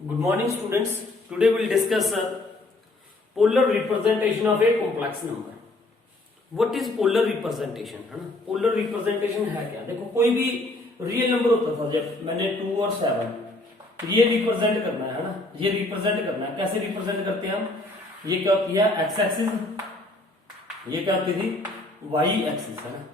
Good morning, students. Today we'll discuss polar representation of a complex number. What is polar representation? है ना, polar representation है क्या? देखो कोई भी रियल नंबर होता था, जब मैंने 2 और 7 ये रिप्रेजेंट करना है ना, ये रिप्रेजेंट करना है। कैसे रिप्रेजेंट करते हैं हम? ये क्या होती है एक्स एक्सिस, ये क्या होती थी वाई एक्सिस, है ना,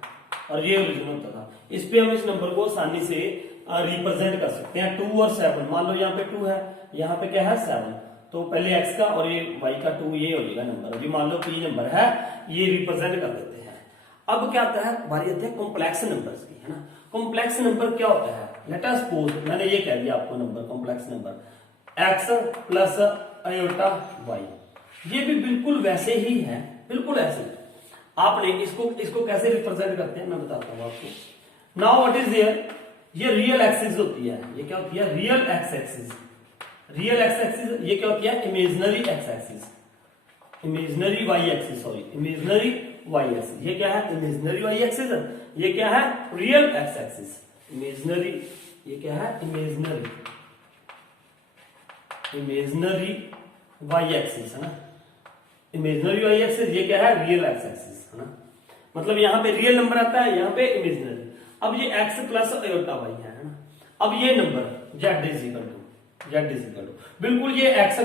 और ये ओरिजिन होता था। इस पे हम इस नंबर को आसानी से रिप्रेजेंट कर सकते हैं। 2 और 7, मान लो यहाँ पे 2 है, यहाँ पे क्या है 7, तो पहले x का और ये y का 2 ये हो जाएगा नंबर। अभी मान लो p नंबर है, ये रिप्रेजेंट कर देते हैं। अब क्या आता है, बारी आती है कॉम्प्लेक्स नंबर्स की, है ना। कॉम्प्लेक्स नंबर क्या होता है? लेट अस सपोज, मैंने ये कह दिया आपको number complex number x plus iota y, ये भी बिल्कुल वैसे ही है, बिल्कुल ऐसे। आपने इसको कैसे रिप्रेजेंट करते हैं मैं बताता हूं आपको। नाउ व्हाट इज देयर, ये रियल एक्सिस होती है, ये क्या होती है real x axis. Real x axis ये क्या होती है imaginary x axis, imaginary y axis, sorry imaginary y axis. ये क्या है इमेजिनरी वाई एक्सिस, ये क्या है रियल एक्स एक्सिस। इमेजिनरी, ये क्या है इमेजिनरी वाई एक्सिस, है ना। इमेजिनरी वाई एक्सिस, ये क्या है रियल एक्स एक्सिस, है ना। मतलब यहाँ पे रियल नंबर आता है, यहाँ पे इमेजिनरी। अब ये x प्लस आयोटा y है ना। अब ये number z is equal to बिल्कुल ये x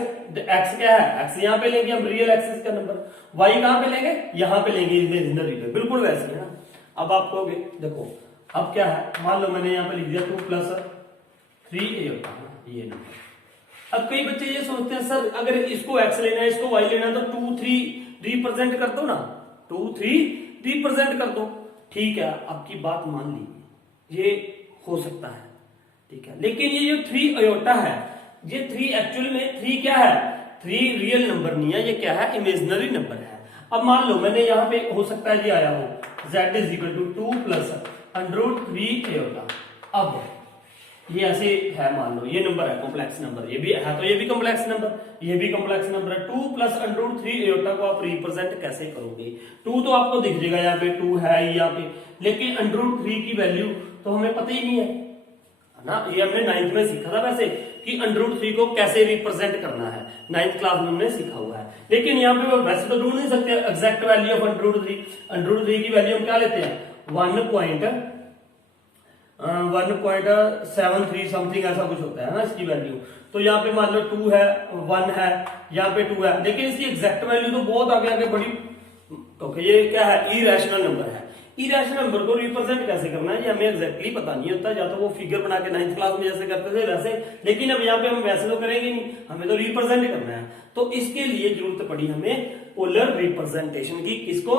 क्या है, x यहाँ पे लेंगे हम रियल एक्सिस का नंबर, y कहां पे लेंगे यहाँ पे लेंगे इमेजिनरी पे, बिल्कुल वैसे है ना। अब आप कहोगे देखो अब क्या है, मान लो मैंने यहाँ पे लिख दिया 2 प्लस 3 आयोटा, ये नंबर। अब कई बच्चे ये सोचते हैं सर अगर इसको x लेना है इसको y लेना है तो 2 3 रिप्रेजेंट कर दो ना, 2 3 रिप्रेजेंट कर दो। ठीक है, आपकी बात मान ली, ये हो सकता है, ठीक है। लेकिन ये जो 3 आयोटा है, ये 3 एक्चुअल में 3 क्या है, 3 रियल नंबर नहीं है, ये क्या है इमेजिनरी नंबर है। अब मान लो मैंने यहाँ पे हो सकता है ये आया हो z is equal to 2 plus √3 iota. अब ये ऐसे है, मान लो ये नंबर है कॉम्प्लेक्स नंबर, ये भी है तो ये भी कॉम्प्लेक्स नंबर, ये भी कॉम्प्लेक्स नंबर है। 2 प्लस √3 आयोटा को आप रिप्रेजेंट कैसे करोगे? 2 तो आपको दिख जाएगा यहाँ पे 2 है यहाँ पे, लेकिन √3 की वैल्यू तो हमें पता ही नहीं है ना। ये हमने 9th में सीखा था वैसे कि √3 को कैसे रिप्रेजेंट करना है, 9th क्लास में हमने सीखा हुआ है। लेकिन यहाँ पे वैसे तो ढूंढ नहीं सकते एग्जैक्ट वैल्यू ऑफ √3 की वैल्यू हम क्या लेते हैं 1.73 समथिंग ऐसा कुछ होता है ना इसकी वैल्यू। तो यहाँ पे मान लो 2 है 1 है, यहाँ पे 2 है, लेकिन इसकी एग्जैक्ट वैल्यू तो बहुत आगे आगे बड़ी, क्योंकि ये क्या है इरेशनल नंबर है। इरेशनल नंबर को रिप्रेजेंट कैसे करना है ये हमें एग्जैक्टली पता नहीं होता, या तो वो फिगर बना के 9th क्लास में जैसे करते थे वैसे, लेकिन अब यहाँ पे हम वैसे तो करेंगे नहीं, हमें तो रिप्रेजेंट करना है। तो इसके लिए जरूरत पड़ी हमें पोलर रिप्रेजेंटेशन की, किसको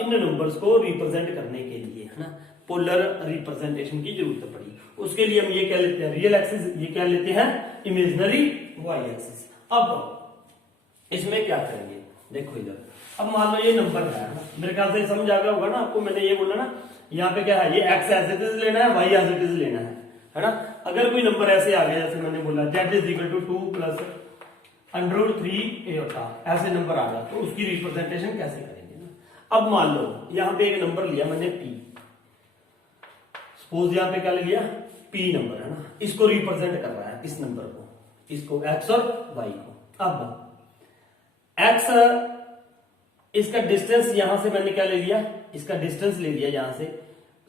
इन नंबर्स को रिप्रेजेंट करने के लिए, है ना, पोलर रिप्रेजेंटेशन की जरूरत पड़ी। उसके लिए हम ये क्या लेते हैं रियल एक्सिस, ये क्या लेते हैं इमेजिनरी वाई एक्सिस। अब इसमें क्या करेंगे, देखो इधर, अब मान लो ये नंबर है ना, मेरे ख्याल से समझ आ गया होगा ना आपको, मैंने ये बोला ना यहाँ पे क्या है, ये x एज इट इज लेना है, y एज इट इज लेना है ना। अगर कोई नंबर ऐसे आ गया जैसे मैंने बोला z is equal to 2 plus √3 iota, ऐसे नंबर आ गया तो उसकी रिप्रेजेंटेशन कैसे करेंगे ना। अब मान लो यहाँ पे एक नंबर लिया मैंने p, सपोज यहाँ पे क्या ले लिया p नंबर, है ना, इसको रिप्रेजेंट कर रहा है इस नंबर को, इसको x और y को। अब x इसका डिस्टेंस यहां से मैंने क्या ले लिया, इसका डिस्टेंस ले लिया यहां से,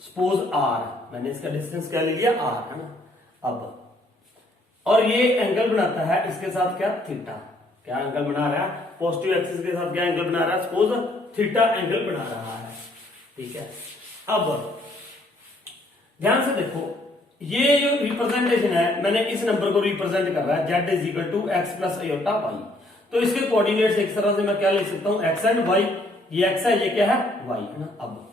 सपोज r, मैंने इसका डिस्टेंस क्या ले लिया r, है ना। अब और ये एंगल बनाता है इसके साथ क्या थीटा, क्या एंगल बना रहा है पॉजिटिव एक्सिस के साथ, क्या एंगल बना रहा है सपोज थीटा एंगल बना रहा है, ठीक है। अब ध्यान से देखो ये जो रिप्रेजेंटेशन है, मैंने इस नंबर को रिप्रेजेंट कर रहा है z is equal to x plus iota y, तो इसके कोऑर्डिनेट्स एक तरह से मैं क्या लिख सकता हूं x एंड y, ये x है ये क्या है y, है ना। अब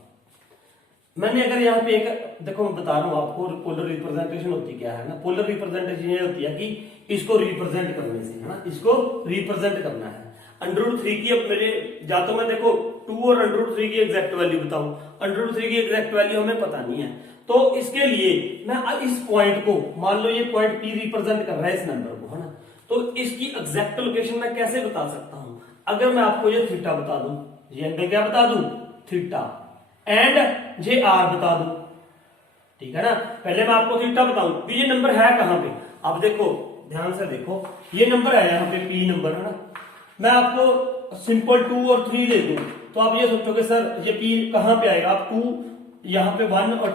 मैंने अगर यहाँ पे एक देखो मैं बता रहा हूं आपको पोलर रिप्रेजेंटेशन होती क्या है ना, पोलर रिप्रेजेंटेशन ये होती है कि इसको रिप्रेजेंट करने से, है ना, इसको रिप्रेजेंट करना है √3 की। अब मेरे या तो मैं देखो 2 और √3 की एग्जैक्ट वैल्यू बताऊं, √3 की एग्जैक्ट वैल्यू हमें पता नहीं है, तो इसके लिए मैं इस पॉइंट को, मान लो ये पॉइंट P रिप्रेजेंट कर रहा है इस नंबर को, है ना, तो इसकी एग्जैक्ट लोकेशन मैं कैसे बता सकता हूं? अगर मैं आपको ये थीटा बता दूं, ये एंगल क्या बता दूं थीटा, एंड ये r बता दूं, ठीक है ना। पहले मैं आपको थीटा बताऊं कि ये नंबर है कहां पे। अब देखो ध्यान से देखो, ये नंबर है यहाँ पे P नंबर है ना, मैं आपको सिंपल 2 और 3 दे दूं तो आप ये सोचोगे सर ये P कहाँ पे आएगा, आप 2 यहाँ पे 1 और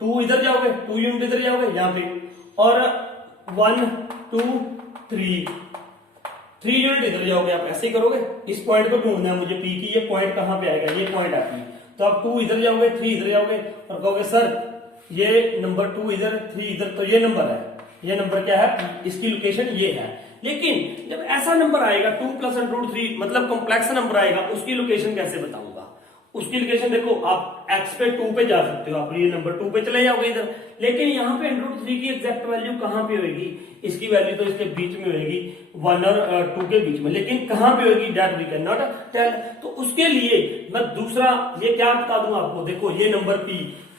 2 इधर जाओगे, 2 यूनिट इधर जाओगे यहाँ पे, और 1 2 3 यूनिट इधर जाओगे, आप ऐसे ही करोगे। इस पॉइंट को ढूंढना है मुझे P की, ये पॉइंट कहाँ पे आएगा, ये पॉइंट आती है, तो आप 2 इधर जाओगे 3 इधर जाओगे और कहोगे सर ये नंबर 2 इधर 3 इधर, तो ये नंबर है, ये नंबर क्या है, इसकी लोकेशन ये है। लेकिन जब ऐसा नंबर आएगा 2 + √3 मतलब कॉम्प्लेक्स नंबर आएगा, उसकी लोकेशन कैसे बताऊंगा, उसकी लोकेशन देखो, आप x पे 2 पे जा सकते हो, आप ये नंबर 2 पे चले जाओगे इधर, लेकिन यहाँ पे √3 की एग्जैक्ट वैल्यू कहाँ पे होगी, इसकी वैल्यू तो इसके बीच में होगी 1 और 2 के बीच में, लेकिन कहाँ पे होगी that we can not tell. तो उसके लिए मैं दूसरा ये क्या बता दूं आपको, देखो ये नंबर P,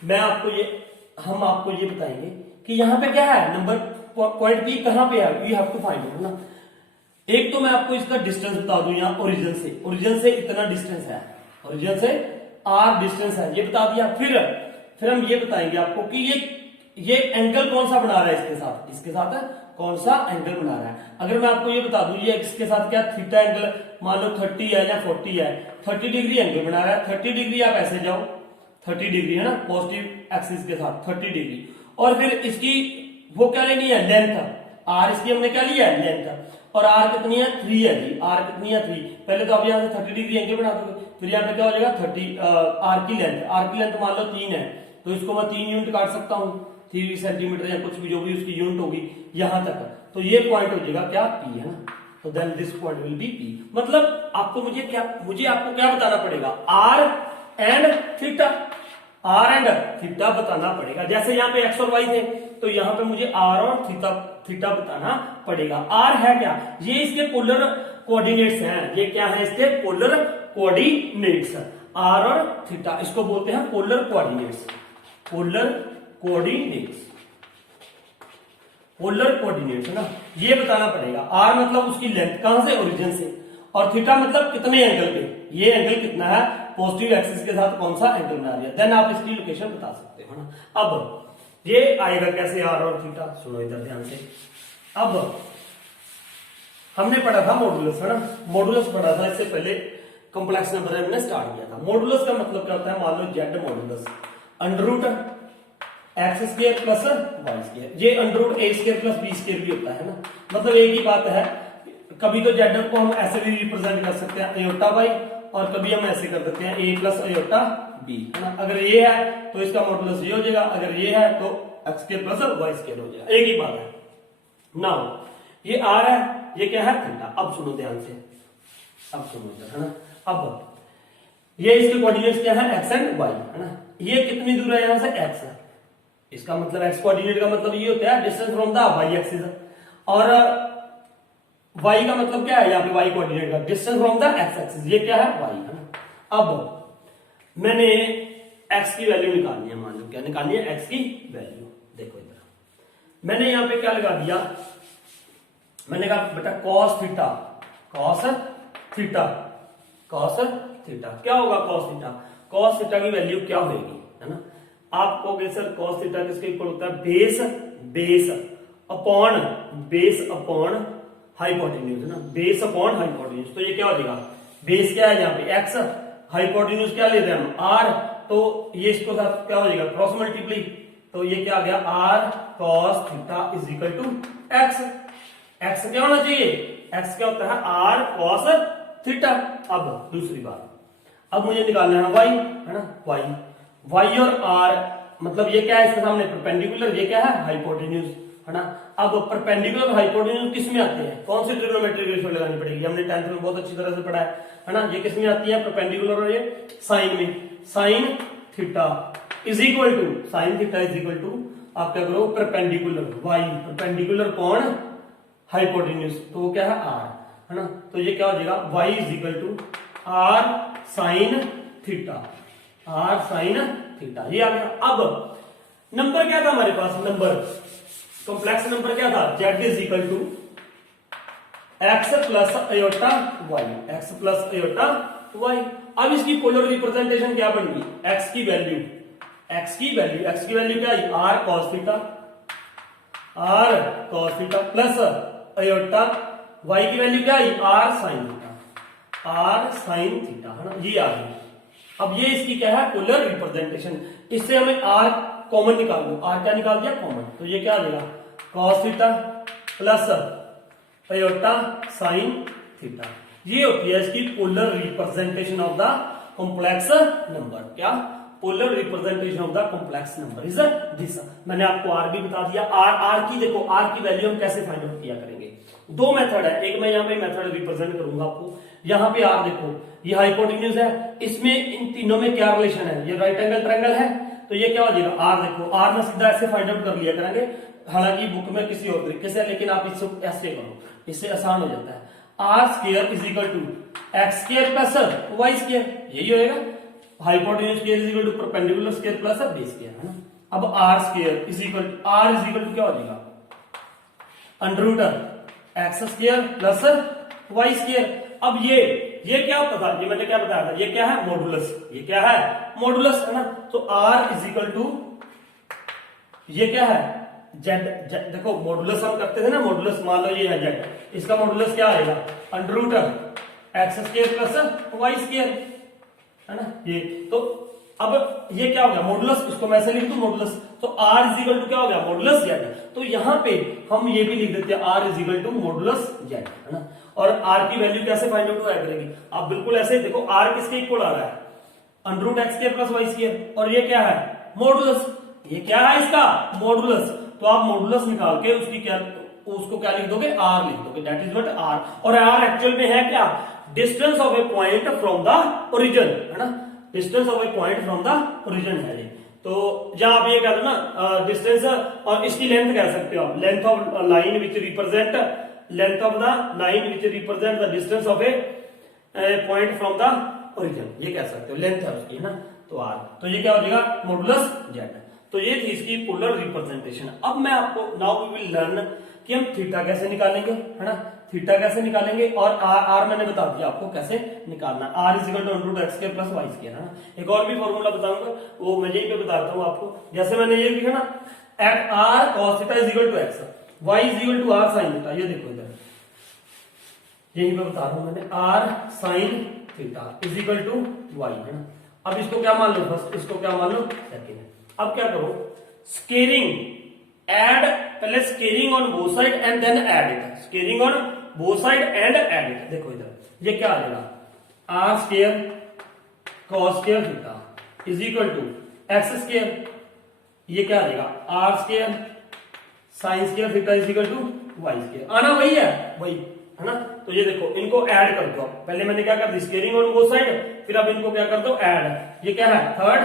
मैं आपको ये हम आपको ये बताएंगे कि यहाँ पे क्या है, नंबर पॉइंट P कहाँ पे है, we have to find out ना। एक तो मैं आपको इसका डिस्टेंस बता दूं, यहाँ ओरिजिन से इतना डिस्टेंस है, ओरिजिन से r डिस्टेंस है, ये बता दिया। फिर हम ये बताएंगे आपको कि ये एंगल कौन सा बना रहा है इसके साथ कौन सा एंगल बना रहा है। अगर मैं आपको ये बता दूं ये इसके साथ क्या थीटा एंगल मान लो 30 है या 40 है, 30 डिग्री एंगल बना रहा है, 30 डिग्री आप ऐसे जाओ, 30 डिग्री है ना, पॉजिटिव एक्सिस के साथ 30 डिग्री, और फिर इसकी वो क्या लेनी है, लेंथ, r इसकी हमने क्या लिया है, लेंथ, और r कितनी है 3 है जी, r कितनी है 3। पहले तो आप यहाँ से 30 डिग्री एंगल बना दोगे, फिर यहाँ पे क्या हो जाएगा 30 r की लेंथ मान लो 3 है, तो इसको मैं 3 यूनिट काट सकता हूँ, 3 सेंटीमीटर या कुछ भी जो भी उसकी यूनिट होगी यहां तक, तो ये पॉइंट हो जाएगा क्या P है ना, तो then this point will be P। मतलब आपको मुझे आपको क्या बताना पड़ेगा, r एंड थीटा बताना पड़ेगा। जैसे यहाँ पे x और y थे तो यहाँ पे मुझे r और थीटा बताना पड़ेगा। r है क्या, ये इसके पोलर कोऑर्डिनेट्स हैं, ये क्या है इसके पोलर कोऑर्डिनेट्स, r और थीटा, इसको बोलते हैं पोलर कोऑर्डिनेट्स, पोलर कोऑर्डिनेट्स है ना, ये बताना पड़ेगा। r मतलब उसकी लेंथ कहां से, ओरिजिन से, और थीटा मतलब कितने एंगल पे, ये एंगल कितना है, पॉजिटिव एक्सिस के साथ कौन सा एंगल बना दिया, देन आप इसकी लोकेशन बता सकते हो ना। अब ये आएगा कैसे r और थीटा, सुनो इधर ध्यान से। अब हमने पढ़ा था मॉडुलस है ना, मॉडुलस पढ़ा था इससे पहले, कॉम्प्लेक्स नंबर हमने स्टार्ट किया था। मॉडुलस का मतलब क्या होता है, मान लो z मॉडुलस √x² + y², ये √a² + b² भी होता है ना, मतलब एक ही बात है। कभी तो z को हम ऐसे भी रिप्रेजेंट कर सकते हैं अयोटा y, और कभी हम ऐसे कर सकते हैं a + अयोटा b है ना। अगर ये है तो इसका मॉडुलस ये हो जाएगा, अगर ये है तो x² + y² हो जाएगा, एक ही बात है। नाउ ये r है, ये क्या है थीटा। अब सुनो ध्यान से, अब सुनो इधर है ना, अब ये इसके कोऑर्डिनेट्स क्या है, x एंड y है ना, ये कितनी दूर है यहां से x है, इसका मतलब x कोऑर्डिनेट का मतलब ये होता है distance from the y axis, और y का मतलब क्या है, यहाँ पे y कोऑर्डिनेट का distance from the x axis, ये क्या है y है ना। अब मैंने x की वैल्यू निकालनी है, मान लो क्या निकालनी है, x की वैल्यू। देखो इधर मैंने यहाँ पे क्या लगा दिया, मैंने कहा बेटा cos थीटा क्या होगा, cos थीटा की वैल्यू क्या होगी है ना। आप कहोगे सर cos थीटा किसके इक्वल होता है, बेस अपॉन हाइपोटेन्यूज है ना, बेस अपॉन हाइपोटेन्यूज। तो ये क्या हो जाएगा, बेस क्या है यहाँ पे x, हाइपोटेन्यूज क्या लेते हैं हम r, तो ये इसको साथ क्या हो जाएगा क्रॉस मल्टीप्लाई, तो ये क्या आ गया r cos थीटा = x क्या होना चाहिए, x क्या होता है r cos थीटा। अब दूसरी बात, अब मुझे निकालना है y है ना, y और r मतलब ये क्या है, इसके सामने परपेंडिकुलर, ये क्या है हाइपोटेन्यूज है ना। अब परपेंडिकुलर हाइपोटेन्यूज किस में आते हैं, कौन सी ट्रिग्नोमेट्रिक रेशियो लगानी पड़ेगी, हमने 10th में बहुत अच्छी तरह से पढ़ा है ना। ये किस में आती है, परपेंडिकुलर, और ये साइन में, sine theta is equal to आप क्या करो, परपेंडिकुलर y, परपेंडिकुलर कौन, हाइपोटेन्यूज, तो वो क्या है r है ना। तो ये क्या हो जाएगा, y = r sin थीटा, ये आ गया। अब नंबर क्या था हमारे पास, नंबर कॉम्प्लेक्स नंबर क्या था, z = x + अयोटा y। अब इसकी पोलर रिप्रेजेंटेशन क्या बन गई, x की वैल्यू क्या आई, r cos theta r cos theta plus iota y की वैल्यू क्या आई r sine theta, r sine theta है ना, ये आ गई। अब ये इसकी क्या है पोलर रिप्रेजेंटेशन। इससे हमें आर कॉमन निकाल दो, आर क्या निकाल दिया कॉमन, तो ये क्या आ जाएगा cos theta plus iota sine theta. ये होती है इसकी polar representation of the complex number. क्या polar representation of the complex number is this. मैंने आपको आर भी बता दिया। आर की देखो, आर की वैल्यू हम कैसे फाइंड आउट किया करेंगे। दो मेथड है, एक मैं यहाँ पे मेथड रिप्रेजेंट करूंगा आपको। यहाँ पे आर देखो, ये हाइपोटेन्यूज है, इसमें इन तीनों में क्या रिलेशन है, ये राइट एंगल ट्रायंगल है, तो ये क्या हो जाएगा आर। देखो आर में सीधा ऐसे फाइंड आउट कर लिया करेंगे, हालांकि बुक में किसी और तरीके से, लेकिन आप इससे ऐसे करो, इससे आसान हो जाता है। R square is equal to x square plus Y square, यही होएगा। Hypotenuse square is equal to perpendicular square plus base square है ना। अब r square is equal to r is equal to क्या हो जाएगा under root x square plus Y square. अब ये क्या पता, ये मैंने क्या बताया था, ये क्या है मॉडुलस, ये क्या है मॉडुलस है ना। तो आर इज इक्वल टू ये क्या है जेड, देखो मॉडुलस हम करते थे ना, मॉडुलस मान लो ये है जेड, इसका मॉडुलस क्या आएगा under root x square plus Y square है ना। ये तो अब ये क्या हो गया मॉडुलस, इसको मैं ऐसे लिख दूं मॉडुलस, तो आर इज इक्वल टू क्या हो गया मॉडुलस जेड। तो यहां पे हम ये भी लिख देते हैं r is equal to modulus z है ना। और आर की वैल्यू कैसे फाइंड आउट होया करेगी, आप बिल्कुल ऐसे देखो, आर किसके इक्वल आ रहा है under root x square plus Y square, और ये क्या है मॉडुलस, ये क्या है इसका मॉडुलस। तो आप मॉडुलस निकाल के उसको क्या लिख दोगे आर लिख दोगे, दैट इज व्हाट आर। और आर एक्चुअल में है क्या distance of A point from the origin है ना, distance of A point from the origin है ये। तो जहां आप ये कह दो ना डिस्टेंस, और इसकी लेंथ कह सकते हो आप, length of line which represent, length of the line which represent the distance of A point from the origin, ये कह सकते हो लेंथ है उसकी ना। तो आर, तो ये क्या हो जाएगा मॉडुलस जेड। तो ये थी इसकी पोलर रिप्रेजेंटेशन। अब मैं आपको नाउ वी विल लर्न कि हम थीटा कैसे निकालेंगे है ना, थीटा कैसे निकालेंगे, और आर मैंने बता दिया आपको कैसे निकालना। R is equal to under root x square plus Y square है ना। एक और भी फॉर्मूला बताऊंगा, वो मैं यहीं पे बताता हूँ आपको। जैसे मैंने ये लिखा ना at r cos theta is equal to x, y is equal to r sine theta, ये देखो इधर यहीं पे बता रहा हूं मैंने, r sine theta is equal to y है ना। अब इसको क्या मान लो फर्स्ट, इसको क्या मान लो सेकेंड। अब क्या करो स्केयरिंग, एड पहले squaring on both side and then add it, squaring on both side and add it. देखो इधर ये क्या आ जाएगा r square cos square theta is equal to x square, ये क्या आ जाएगा r square sine square theta is equal to y square. आना वही है वही है ना। तो ये देखो इनको ऐड कर दो, पहले मैंने क्या कर दी स्केयरिंग ऑन बोथ साइड, फिर अब इनको क्या कर दो ऐड, ये क्या है third,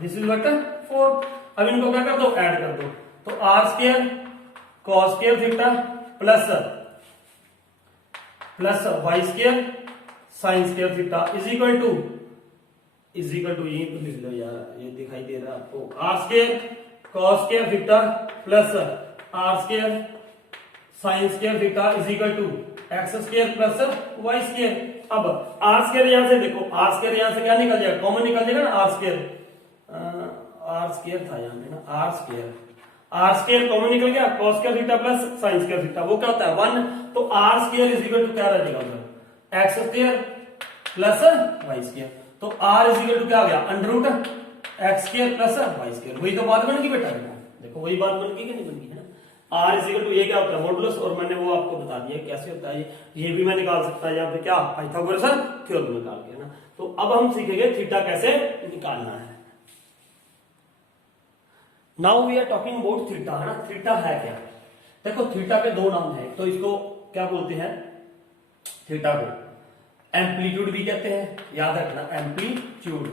this is what fourth. अब इनको क्या कर दो ऐड कर दो, तो r square cos square theta plus Y square sine square theta is equal to ये तो लिख लो यार, ये दिखाई दे रहा है आपको, r square cos square theta plus r square sine square theta is equal to x square plus Y square. अब आर स्क्वायर यहां से देखो, आर स्क्वायर यहां से क्या निकल जाएगा कॉमन निकल जाएगा ना, आर स्क्वायर था यहाँ पे ना, आर स्क्वायर कॉमन निकल गया, cos square theta plus sine square theta वो क्या होता है 1, तो r square is equal to क्या रह जाएगा उधर x square plus Y square. तो आर इज इक्वल टू क्या हो गया under root x square plus Y square. वही तो बात बन गई बेटा, देखो वही बात बन गई कि नहीं बन गई है ना। आर इज इक्वल टू ये क्या होता है मॉडुलस, और मैंने वो आपको बता दिया कैसे होता है, ये भी मैं निकाल सकता है यहाँ पे क्या पाइथागोरस थ्योरम निकाल के ना। तो अब हम सीखेंगे थीटा कैसे निकालना है। Now we are talking about theta है ना। थीटा है क्या, देखो थीटा के दो नाम है, तो इसको क्या बोलते हैं थीटा को एम्पलीट्यूड भी कहते हैं, याद रखना एम्पलीट्यूड,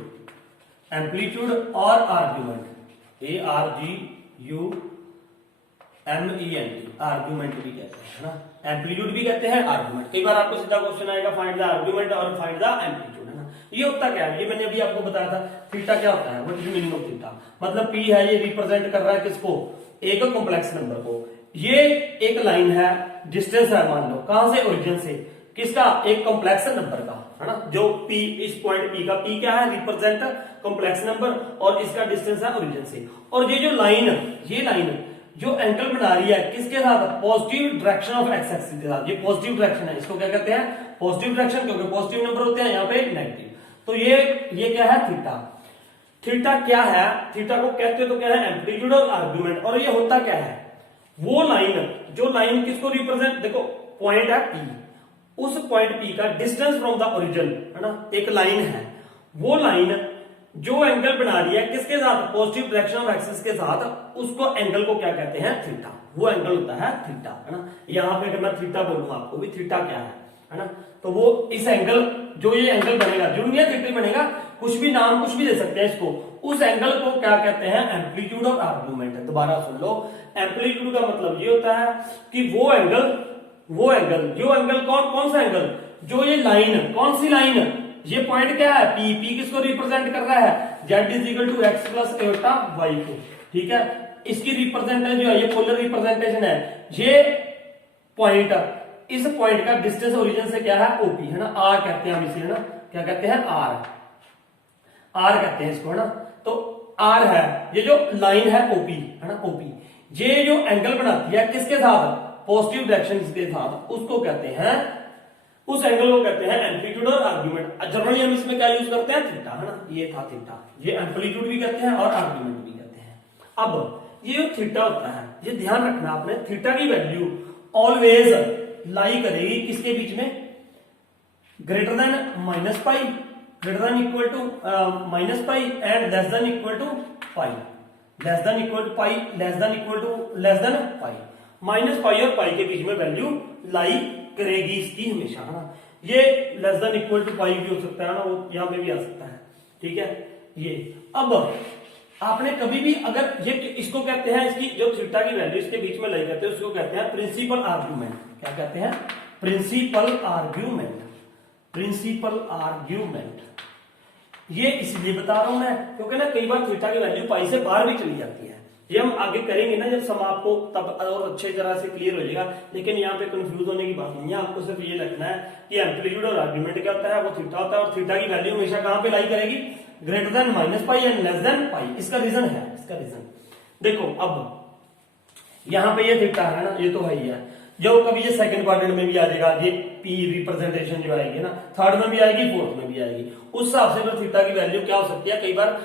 एम्पलीट्यूड और argument, a r g u m e n t, argument भी कहते हैं ना, एम्पलीट्यूड भी कहते हैं आर्ग्यूमेंट। कई बार आपको सीधा क्वेश्चन आएगा फाइंड द आर्ग्यूमेंट और फाइंड द एम्पलीट्यूड है ना। ये होता क्या है, ये मैंने अभी आपको बताया था थीटा क्या होता है, what is the meaning of theta. मतलब पी है, ये रिप्रेजेंट कर रहा है किसको, एक कॉम्प्लेक्स नंबर को। ये एक लाइन है, डिस्टेंस है मान लो कहां से ओरिजिन से, किसका एक कॉम्प्लेक्स नंबर का है ना, जो पी इस पॉइंट पी का, पी क्या है रिप्रेजेंट कॉम्प्लेक्स नंबर और इसका डिस्टेंस है ओरिजिन से। और ये जो लाइन, ये लाइन जो एंगल बना रही है किसके साथ, positive direction of x axis के साथ। ये पॉजिटिव डायरेक्शन है, इसको क्या कहते हैं, पॉजिटिव डायरेक्शन, क्योंकि पॉजिटिव नंबर होते हैं, यहाँ पे नेगेटिव। तो ये क्या है, थीटा। थीटा क्या है, थीटा को कहते हैं तो क्या है, एम्पलीट्यूड और आर्गुमेंट। और ये होता क्या है, वो लाइन, जो लाइन किसको रिप्रेजेंट, देखो पॉइंट है पी, उस पॉइंट पी का डिस्टेंस फ्रॉम द ओरिजिन, है ना, एक लाइन है, वो लाइन जो एंगल बना रही है किसके साथ, पॉजिटिव डायरेक्शन ऑफ एक्सिस के साथ, उसको एंगल को क्या कहते हैं, थीटा। वो एंगल होता है थीटा, है ना। यहां पे अगर मैं थीटा बोलूंगा आपको भी थीटा क्या है ना, तो वो इस एंगल, जो ये एंगल बनेगा, जरूरी नहीं है थीटा बनेगा, कुछ भी नाम कुछ भी दे सकते हैं इसको, उस एंगल को क्या कहते हैं, एम्पलीट्यूड और आर्गुमेंट। दोबारा सुन लो, एम्पलीट्यूड का मतलब ये होता है कि वो एंगल जो एंगल कौन सा एंगल, जो ये लाइन, कौन सी लाइन, ये पॉइंट क्या है, पी। पी किसको रिप्रेजेंट कर रहा है, Z is equal to x plus iota y को, ठीक है। इसकी रिप्रेजेंटेशन जो है, ये पोलर रिप्रेजेंटेशन है, ये पॉइंट, इस पॉइंट का डिस्टेंस ओरिजिन से क्या है, ओपी, है ना, आर कहते हैं हम इसे, है ना, क्या कहते हैं, आर कहते हैं इसको, है ना। तो आर है, ये जो लाइन है ओपी, है ना, ओपी, ये जो एंगल बनाती है किसके साथ, पॉजिटिव डायरेक्शन के साथ, उसको कहते हैं, उस एंगल को कहते हैं एम्पलीट्यूड और आर्गुमेंट। जनरली हम इसमें क्या यूज करते हैं, थीटा, है ना, ये था थीटा, ये एम्पलीट्यूड भी कहते हैं और आर्गुमेंट भी कहते हैं। अब ये जो थीटा होता है, ये ध्यान रखना आपने, थीटा की वैल्यू ऑलवेज लाई करेगी किसके बीच में, greater than minus pi, greater than equal to minus pi and less than equal to pi, less than equal to pi, less than equal to less than pi, minus pi और pi के बीच में value लाई करेगी इसकी हमेशा, है ना। ये less than equal to पाई भी हो सकता है ना, वो यहां पे भी आ सकता है, ठीक है। ये अब आपने कभी भी अगर ये, इसको कहते हैं, इसकी जो थीटा की वैल्यू इसके बीच में लाई करते हैं उसको कहते हैं प्रिंसिपल आर्ग्यूमेंट। क्या कहते हैं, प्रिंसिपल आर्ग्यूमेंट, प्रिंसिपल आर्ग्यूमेंट। ये इसलिए बता रहा हूं मैं क्योंकि ना कई बार थीटा की वैल्यू पाई से बाहर भी चली जाती है। ये हम आगे करेंगे ना जब सम, आपको तब और अच्छी तरह से क्लियर हो जाएगा। लेकिन यहाँ पे कंफ्यूज होने की बात नहीं है, आपको सिर्फ ये लगना है कि एम्पलीट्यूड और आर्गुमेंट क्या होता है, वो थीटा होता है, और थीटा की वैल्यू हमेशा कहां पे लाई करेगी, greater than minus pi and less than pi. इसका रीजन है, इसका रीजन देखो, अब यहाँ पे ये थीटा है ना, ये तो है ही है, जो कभी ये सेकंड क्वाड्रेंट में भी आ जाएगा, ये पी रिप्रेजेंटेशन जो आएगी ना, थर्ड में भी आएगी, फोर्थ में भी आएगी, उस हिसाब से फिर थीटा की वैल्यू क्या हो सकती है। कई बार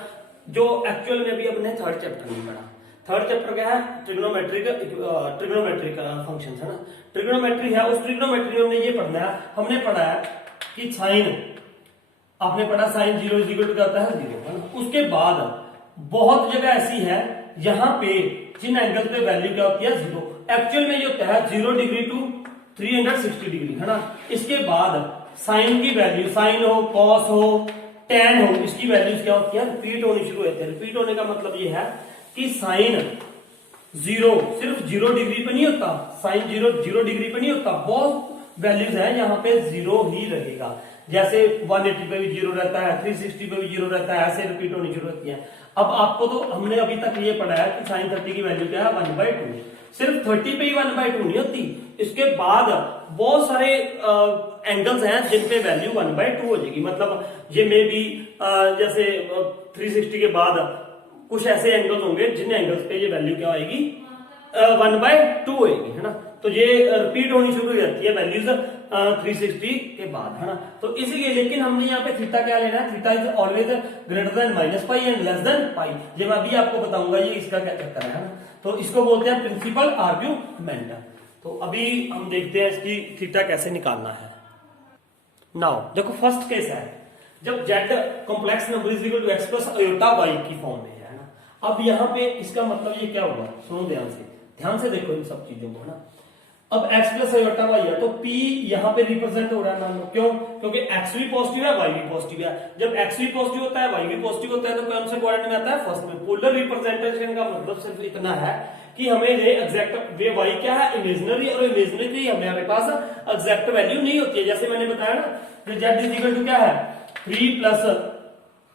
जो एक्चुअल में भी अपने थर्ड चैप्टर में पढ़ा, थर्ड चैप्टर क्या है, ट्रिग्नोमेट्रिक फंक्शंस, है ना, ट्रिग्नोमेट्री है। उस ट्रिग्नोमेट्री में हमने ये पढ़ना है, हमने पढ़ा है कि साइन, आपने पढ़ा साइन 0 इज इक्वल टू क्या होता है, 0, है ना। उसके बाद बहुत जगह ऐसी है यहां पे जिन एंगल पे वैल्यू क्या होती है, 0। एक्चुअल में ये होता है 0 डिग्री टू 360 डिग्री, है ना। इसके बाद साइन की वैल्यू, साइन हो, कॉस हो, टेन हो, इसकी वैल्यूज क्या होती है, रिपीट होनी शुरू होती है। रिपीट होने का मतलब ये है कि साइन 0 सिर्फ 0 डिग्री पे नहीं होता, साइन 0 डिग्री पे नहीं होता, बहुत वैल्यूज है यहाँ पे 0 ही रहेगा। जैसे 180 पे भी 0 रहता है, 360 पे भी 0 रहता है, ऐसे रिपीट होनी शुरू होती है। अब आपको तो हमने अभी तक ये पढ़ा है कि साइन 30 की वैल्यू क्या है, 1/2। सिर्फ 30 पे ही 1/2 नहीं होती, इसके बाद बहुत सारे एंगल्स हैं जिन पे वैल्यू 1/2 हो जाएगी। मतलब ये मे भी जैसे 360 के बाद कुछ ऐसे एंगल्स होंगे जिन एंगल्स पे ये वैल्यू क्या आएगी, 1/2 होएगी, है ना। तो ये रिपीट होनी शुरू हो जाती है वैल्यूज 360 के बाद, है ना। तो इसीलिए, लेकिन हमने यहाँ पे थीटा क्या लेना है, theta is always greater than minus pi and less than pi. ये मैं अभी आपको बताऊंगा ये इसका क्या चक्कर है ना। तो इसको बोलते हैं प्रिंसिपल आर्ग्यूमेंट। तो अभी हम देखते हैं इसकी थीटा कैसे निकालना है। नाउ देखो फर्स्ट केस है जब z complex number is equal to x plus iota y की फॉर्म में है ना। अब यहाँ पे इसका मतलब ये क्या हुआ, सुनो ध्यान से देखो इन सब चीजों को ना। अब x प्लस आयोटा y है तो p यहाँ पे रिप्रेजेंट हो रहा है, मान लो क्यों, क्योंकि x भी पॉजिटिव है y भी पॉजिटिव है। जब x भी पॉजिटिव होता है y भी पॉजिटिव होता है तो कौन से क्वाड्रेंट में आता है, फर्स्ट में। पोलर रिप्रेजेंटेशन का मतलब सिर्फ इतना है कि हमें ये एग्जैक्ट वे y क्या है, इमेजिनरी, और इमेजिनरी हमारे पास एग्जैक्ट वैल्यू नहीं होती है। जैसे मैंने बताया ना कि z इज इक्वल टू क्या है, 3 प्लस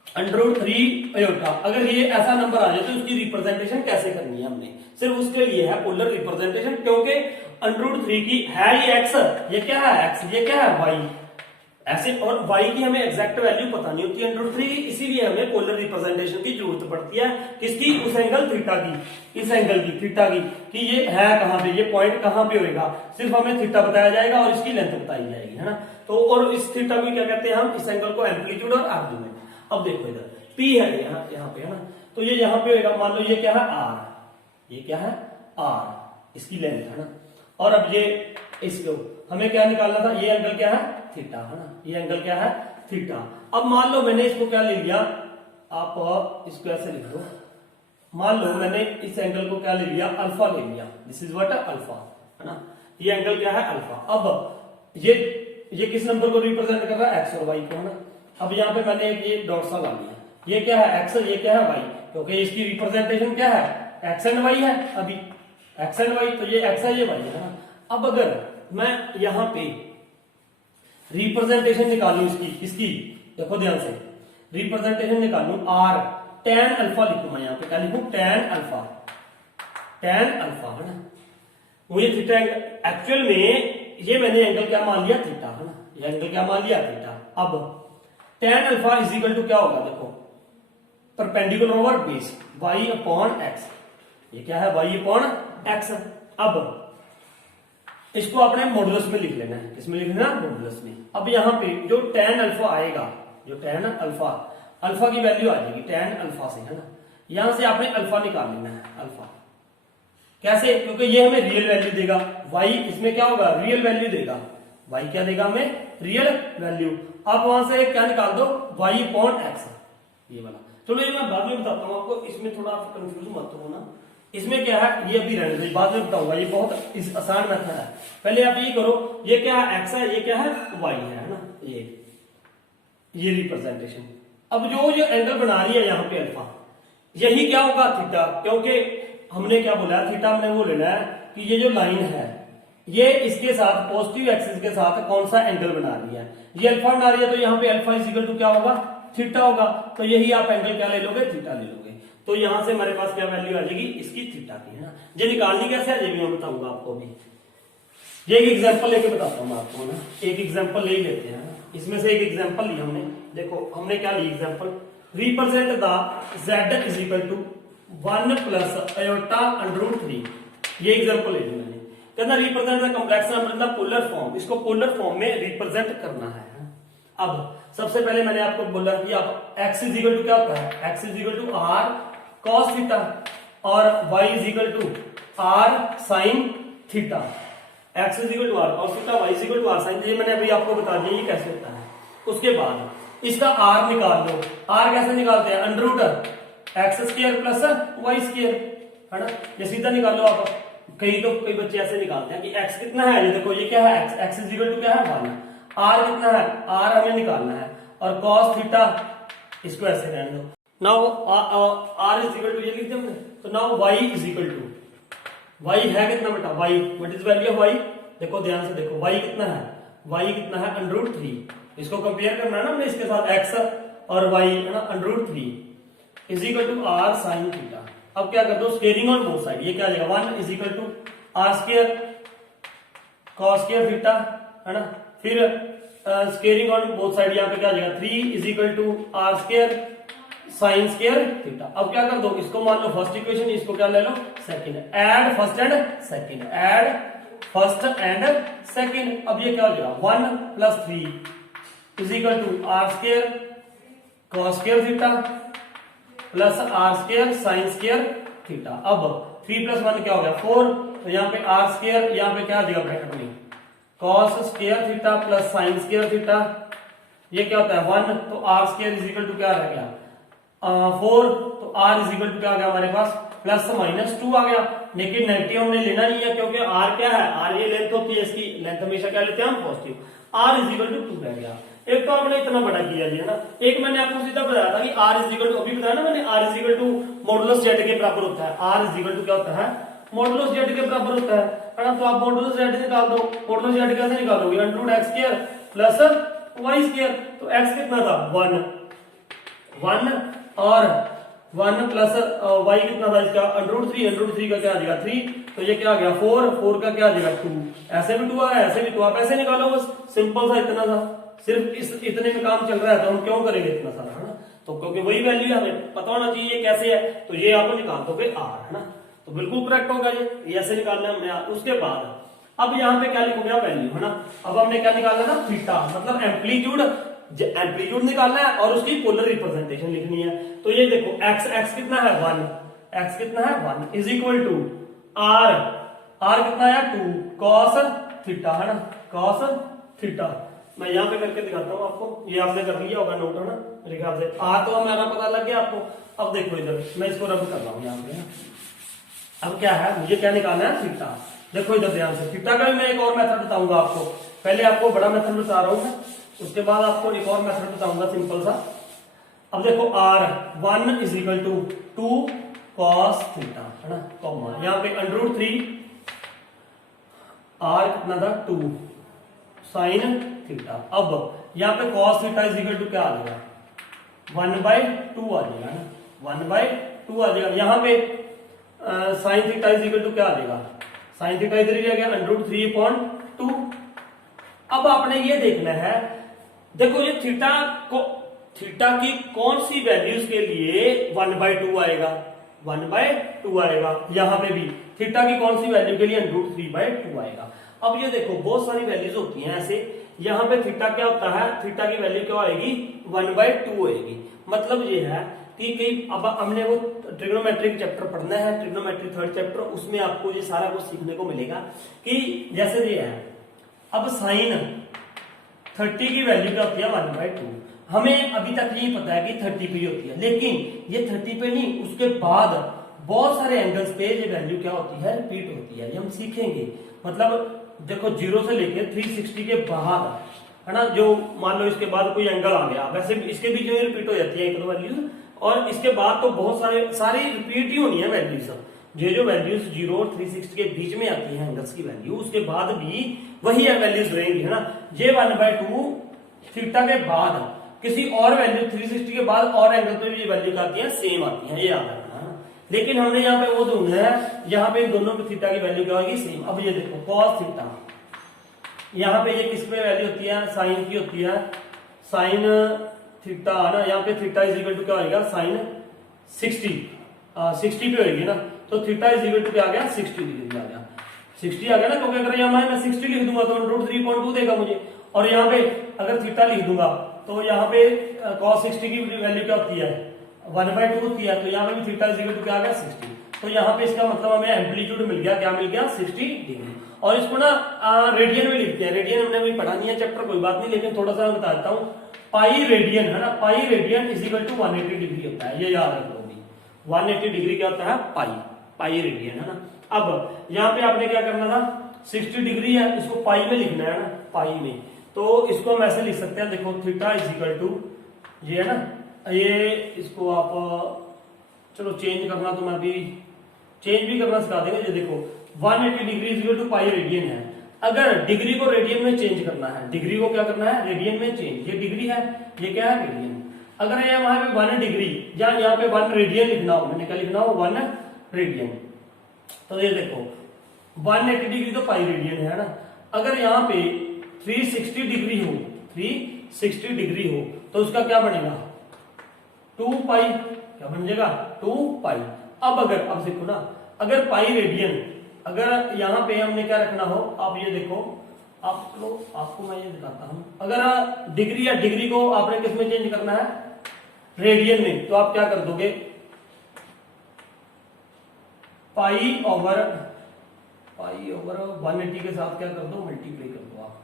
√3 आयोटा। अगर ये ऐसा नंबर आ जाए तो उसकी रिप्रेजेंटेशन कैसे करनी है, हमने सिर्फ उसके लिए है पोलर रिप्रेजेंटेशन, क्योंकि √3 की है ये x, ये क्या है x, ये क्या है y। ऐसे। और y की हमें एग्जैक्ट वैल्यू पता नहीं होती √3, इसीलिए हमें पोलर रिप्रेजेंटेशन की जरूरत पड़ती है। किसकी? उस एंगल थीटा की, इस एंगल की थीटा की, कि ये है कहां पे, ये पॉइंट कहां पे होगा, सिर्फ हमें थीटा बताया जाएगा और इसकी लेंथ बताई जाएगी, है ना। तो और इस थीटा को क्या कहते हैं हम, इस एंगल को एम्पलीट्यूड और आर्ग्यूमेंट। अब देखो इधर P है यहाँ पे, है ना, तो ये यहाँ पे होगा, मान लो ये क्या है R, ये क्या है R, इसकी लेंथ, है ना। और अब ये इसको हमें क्या निकालना था, ये एंगल क्या है, थीटा, है ना, ये एंगल क्या है, थीटा। अब मान लो मैंने इसको क्या ले लिया, आप इसको ऐसे लिख दो, मान लो मैंने इस एंगल को क्या ले लिया, अल्फा ले लिया, दिस इज व्हाट अल्फा, है ना, ये एंगल क्या है, अल्फा। अब ये किस नंबर को रिप्रेजेंट कर रहा है, एक्स और वाई को, है ना। अब यहाँ पे मैंने ये डॉट सा ला लिया, ये क्या है एक्स, ये क्या है वाई, क्योंकि इसकी रिप्रेजेंटेशन क्या है, एक्स एंड वाई है, अभी एक्स एंड वाई, तो ये एक्स है, ये वाई है ना। अब अगर मैं यहाँ पे रिप्रेजेंटेशन निकालू इसकी देखो ध्यान से, रिप्रेजेंटेशन निकालू आर टेन अल्फा लिखू, मैं यहाँ पे क्या लिखू, टेन अल्फा, है ना। मुझे थीटा एक्चुअल में ये मैंने एंगल क्या मान लिया, थीटा, है ना, ये एंगल क्या मान लिया, थीटा। अब tan alpha is equal to क्या होगा, देखो perpendicular over base y upon x, ये क्या है, y अपॉन एक्स। अब इसको आपने मॉडुलस में लिख लेना है, किसमें लिख लेना, मॉडुलस में। अब यहाँ पे जो टेन अल्फा आएगा, जो टेन अल्फा की वैल्यू आ जाएगी टेन अल्फा से, है ना, यहां से आपने अल्फा निकाल लेना है, अल्फा कैसे, क्योंकि ये हमें रियल वैल्यू देगा, y इसमें क्या होगा, रियल वैल्यू देगा, y क्या देगा हमें, रियल वैल्यू। अब वहां से क्या निकाल दो, y अपॉन एक्स, ये वाला। चलो ये मैं बाद में बताता हूँ आपको, इसमें थोड़ा आप कंफ्यूज मत हो ना, इसमें क्या है, ये अभी रहने दो, बाद में बताऊंगा, ये बहुत आसान मेथड है। पहले आप ये करो, ये क्या है, एक्स है, ये क्या है, वाई है ना, ये रिप्रेजेंटेशन। अब जो एंगल बना रही है यहाँ पे अल्फा, यही क्या होगा, थीटा, क्योंकि हमने क्या बोला, थीटा हमने वो लेना है कि ये जो लाइन है ये इसके साथ पॉजिटिव एक्सिस के साथ कौन सा एंगल बना रही है, ये अल्फा बना रही है, तो यहाँ पे अल्फा इज इक्वल टू क्या होगा, थीटा होगा। तो यही आप एंगल क्या ले लोगे, थीटा ले लोगे। तो यहां से हमारे पास क्या वैल्यू आ जाएगी, इसकी थीटा की, है ना। ये निकालनी कैसे है, ये भी मैं बताऊंगा आपको अभी। ये एक एग्जांपल लेके बताता हूँ मैं आपको ना, एक एग्जांपल ले लेते हैं। इसमें से एक एग्जांपल ली हमने, देखो हमने क्या ली example, represent the z is equal to 1 plus iota √3, ये एग्जांपल ले ली मैंने। कहना represent the complex number in the polar form, इसको पोलर फॉर्म में रिप्रेजेंट करना है। अब सबसे पहले मैंने आपको बोला कि आप x इज इक्वल टू क्या होता है, x is equal to r cos theta और y is equal to r sin theta, x is equal to r cos theta, y is equal to r sin, ये मैंने अभी आपको बता दिया ये कैसे होता है। उसके बाद इसका r निकाल लो, r कैसे निकालते हैं, √x² प्लस y स्क्वायर, है ना, ये सीधा निकाल लो आप। कई बच्चे ऐसे निकालते हैं कि x कितना है, ये देखो ये क्या है, x इज इक्वल टू क्या है 1, r कितना है, r हमें निकालना है, और cos थीटा इसको ऐसे रहने दो। Now r is equal to ये लिख दिया हमने, तो now y is equal to, y है कितना बेटा, y what is value of y, देखो ध्यान से देखो y कितना है, y कितना है √3, इसको कंपेयर करना है ना हमने इसके साथ x और y, है ना, √3 is equal to r sin theta. अब क्या कर दो, स्क्वेयरिंग ऑन बोथ साइड, ये क्या आ जाएगा 1 is equal to r square cos square theta, है ना, फिर स्क्वेयरिंग ऑन बोथ साइड, यहाँ पे क्या आ जाएगा 3 is equal to r square sin square theta. अब क्या कर दो, इसको मान लो फर्स्ट इक्वेशन, इसको क्या ले लो second, add first and second, add first and second. अब ये क्या हो जाएगा 1 plus 3 is equal to r square cos square theta plus r square sin square theta. अब 3 प्लस 1 क्या हो गया 4, तो यहाँ पे r स्क्वायर, यहाँ पे क्या आ जाएगा ब्रैकेट में cos square theta plus sin square theta, ये क्या होता है 1, तो r square is equal to क्या रह गया 4, तो r इज इक्वल टू क्या आ गया हमारे पास प्लस माइनस 2 आ गया। लेकिन नेगेटिव हमने लेना नहीं है, क्योंकि r क्या है, r ये लेंथ होती है, इसकी लेंथ हमेशा क्या लेते हैं हम positive, r is equal to 2 रह गया। एक तो आपने इतना बड़ा किया जी, है ना, एक मैंने आपको सीधा बताया था कि r इज इक्वल टू, अभी बताया ना मैंने, r is equal to modulus z के बराबर होता है, r इज इक्वल टू क्या होता है मॉडुलस z के बराबर होता है ना। तो आप मॉडुलस z निकाल दो, मॉडुलस z कैसे निकालोगे, √x² प्लस y², तो x कितना था 1 और 1 प्लस y कितना था इसका √3 का क्या आ जाएगा 3, तो ये क्या आ गया 4 का क्या आ जाएगा 2, ऐसे भी 2 आ रहा है, ऐसे भी 2, आप ऐसे निकालो, बस सिंपल सा इतना था, सिर्फ इस इतने में काम चल रहा है तो हम क्यों करेंगे इतना सारा, है ना। तो क्योंकि वही वैल्यू हमें पता होना चाहिए कैसे है, तो ये आप निकाल दोगे आर, है ना। तो बिल्कुल करेक्ट होगा ये ऐसे निकालना हमने। उसके बाद अब यहाँ पे क्या लिखूंगा वैल्यू, है ना। अब हमने क्या निकालना था, थीटा, मतलब एम्पलीट्यूड निकालना है और उसकी पोलर रिप्रेजेंटेशन लिखनी है। तो ये देखो एक्स कितना है 1, एक्स कितना है 1 इज इक्वल टू आर कितना है 2 कॉस थीटा, है ना, कॉस थीटा। मैं यहाँ पे करके दिखाता हूँ आपको, ये आपने कर लिया होगा नोट, है ना मेरे ख्याल से। आर तो हमारा पता लग गया आपको। अब देखो इधर मैं इसको रब कर रहा हूँ यहाँ पे। अब क्या है, मुझे क्या निकालना है, थीटा। देखो इधर ध्यान से, थीटा का भी मैं एक और मेथड बताऊंगा आपको। पहले आपको बड़ा मेथड बता रहा हूं मैं, उसके बाद आपको एक और मेथड बताऊंगा सिंपल सा। अब देखो R 1 is equal to 2 cos theta, है ना, कॉमा यहाँ पे √3 आर कितना था 2 साइन थीटा। अब यहाँ पे cos theta is equal to क्या आ जाएगा 1/2 आ जाएगा ना, 1/2 आ जाएगा। यहाँ पे sine theta is equal to क्या आ जाएगा, साइन थीटा इधर ही रह गया √3/2। अब आपने ये देखना है, देखो ये थीटा की कौन सी वैल्यूज के लिए 1/2 आएगा, 1/2 आएगा। यहां पे भी थीटा की कौन सी वैल्यू के लिए √3/2 आएगा। अब ये देखो बहुत सारी वैल्यूज होती हैं ऐसे, यहां पे थीटा क्या होता है, थीटा की वैल्यू क्या आएगी 1/2 आएगी। मतलब ये है कि अब हमने वो ट्रिग्नोमेट्रिक चैप्टर पढ़ना है, ट्रिग्नोमेट्री 3rd चैप्टर, उसमें आपको ये सारा कुछ सीखने को मिलेगा कि जैसे ये है। अब साइन 30 की वैल्यू क्या होती है 1/2। हमें अभी तक यही पता है कि 30 पे होती है, लेकिन ये 30 पे नहीं, उसके बाद बहुत सारे एंगल्स पे ये वैल्यू क्या होती है, रिपीट होती है। ये हम सीखेंगे। मतलब देखो 0 से लेके 360 के बाद, है ना, जो मान लो इसके बाद कोई एंगल आ गया, वैसे इसके बीच में रिपीट हो जाती है एक दो वैल्यूज, और इसके बाद तो बहुत सारी रिपीट ही होनी है वैल्यूज। ये जो वैल्यूज 0 और 360 के बीच में आती है एंगल्स की वैल्यू, उसके बाद भी वही वैल्यूज रहेंगी, है ना। ये 1/2 थीटा के बाद किसी और वैल्यू 360 के बाद और एंगल पे भी वैल्यू आती है, सेम आती है, ये याद रखना। लेकिन हमने यहाँ पे वो ढूंढना है, यहाँ पे दोनों की थीटा की वैल्यू क्या होगी, सेम। अब ये देखो कॉस थीटा, यहाँ पे ये किस पे वैल्यू होती है, साइन की होती है, साइन थीटा, है ना। यहाँ पे थीटा इज इक्वल टू क्या होगा, साइन 60 पे होगी ना। तो थीटा इज इक्वल टू क्या आ गया 60 डिग्री आ गया, 60 आ गया ना। क्योंकि अगर यहाँ मैं 60 लिख दूंगा तो √3.2 देगा मुझे, और यहाँ पे अगर थीटा लिख दूंगा तो यहाँ पे cos 60 की वैल्यू क्या होती है 1/2 होती है। तो यहाँ पे भी थीटा इज इक्वल टू क्या आ गया 60। तो यहाँ पे इसका मतलब हमें एम्पलीट्यूड मिल गया, क्या मिल गया 60 डिग्री। और इसको ना रेडियन में लिखते हैं, रेडियन हमने अभी पढ़ा नहीं है चैप्टर, कोई बात नहीं, लेकिन थोड़ा सा मैं बता देता हूँ। पाई रेडियन, है ना, pi radian is equal to 180 degree होता है, ये याद रख लो भी। 180 डिग्री क्या होता है, पाई रेडियन, है ना। अब यहाँ पे आपने क्या करना था, 60 डिग्री है, इसको पाई में लिखना है ना, पाई में। तो इसको हम ऐसे लिख सकते हैं, देखो थीटा इज इक्वल टू ये, है ना, ये इसको आप चलो चेंज करना तो मैं अभी चेंज भी करना सिखा देंगे। ये देखो 180 degree is equal to pi radian है। अगर डिग्री को रेडियन में चेंज करना है, डिग्री को क्या करना है, रेडियन में चेंज। ये डिग्री है, ये क्या है, रेडियन। अगर ये वहां पे 1 डिग्री या यहाँ पे 1 रेडियन लिखना हो, मैंने क्या लिखना हो 1 रेडियन। तो ये देखो 180 डिग्री तो पाई रेडियन है ना। अगर यहाँ पे 360 डिग्री हो, 360 डिग्री हो, तो उसका क्या बनेगा 2 पाई, क्या बन जाएगा 2 पाई। अब देखो ना, अगर पाई रेडियन, अगर यहाँ पे हमने क्या रखना हो, आप ये देखो, आप चलो आपको मैं ये दिखाता हूं। अगर डिग्री या डिग्री को आपने किस में चेंज करना है, रेडियन में, तो आप क्या कर दोगे, पाई ओवर 180 के साथ क्या कर दो, मल्टीप्लाई कर दो आप।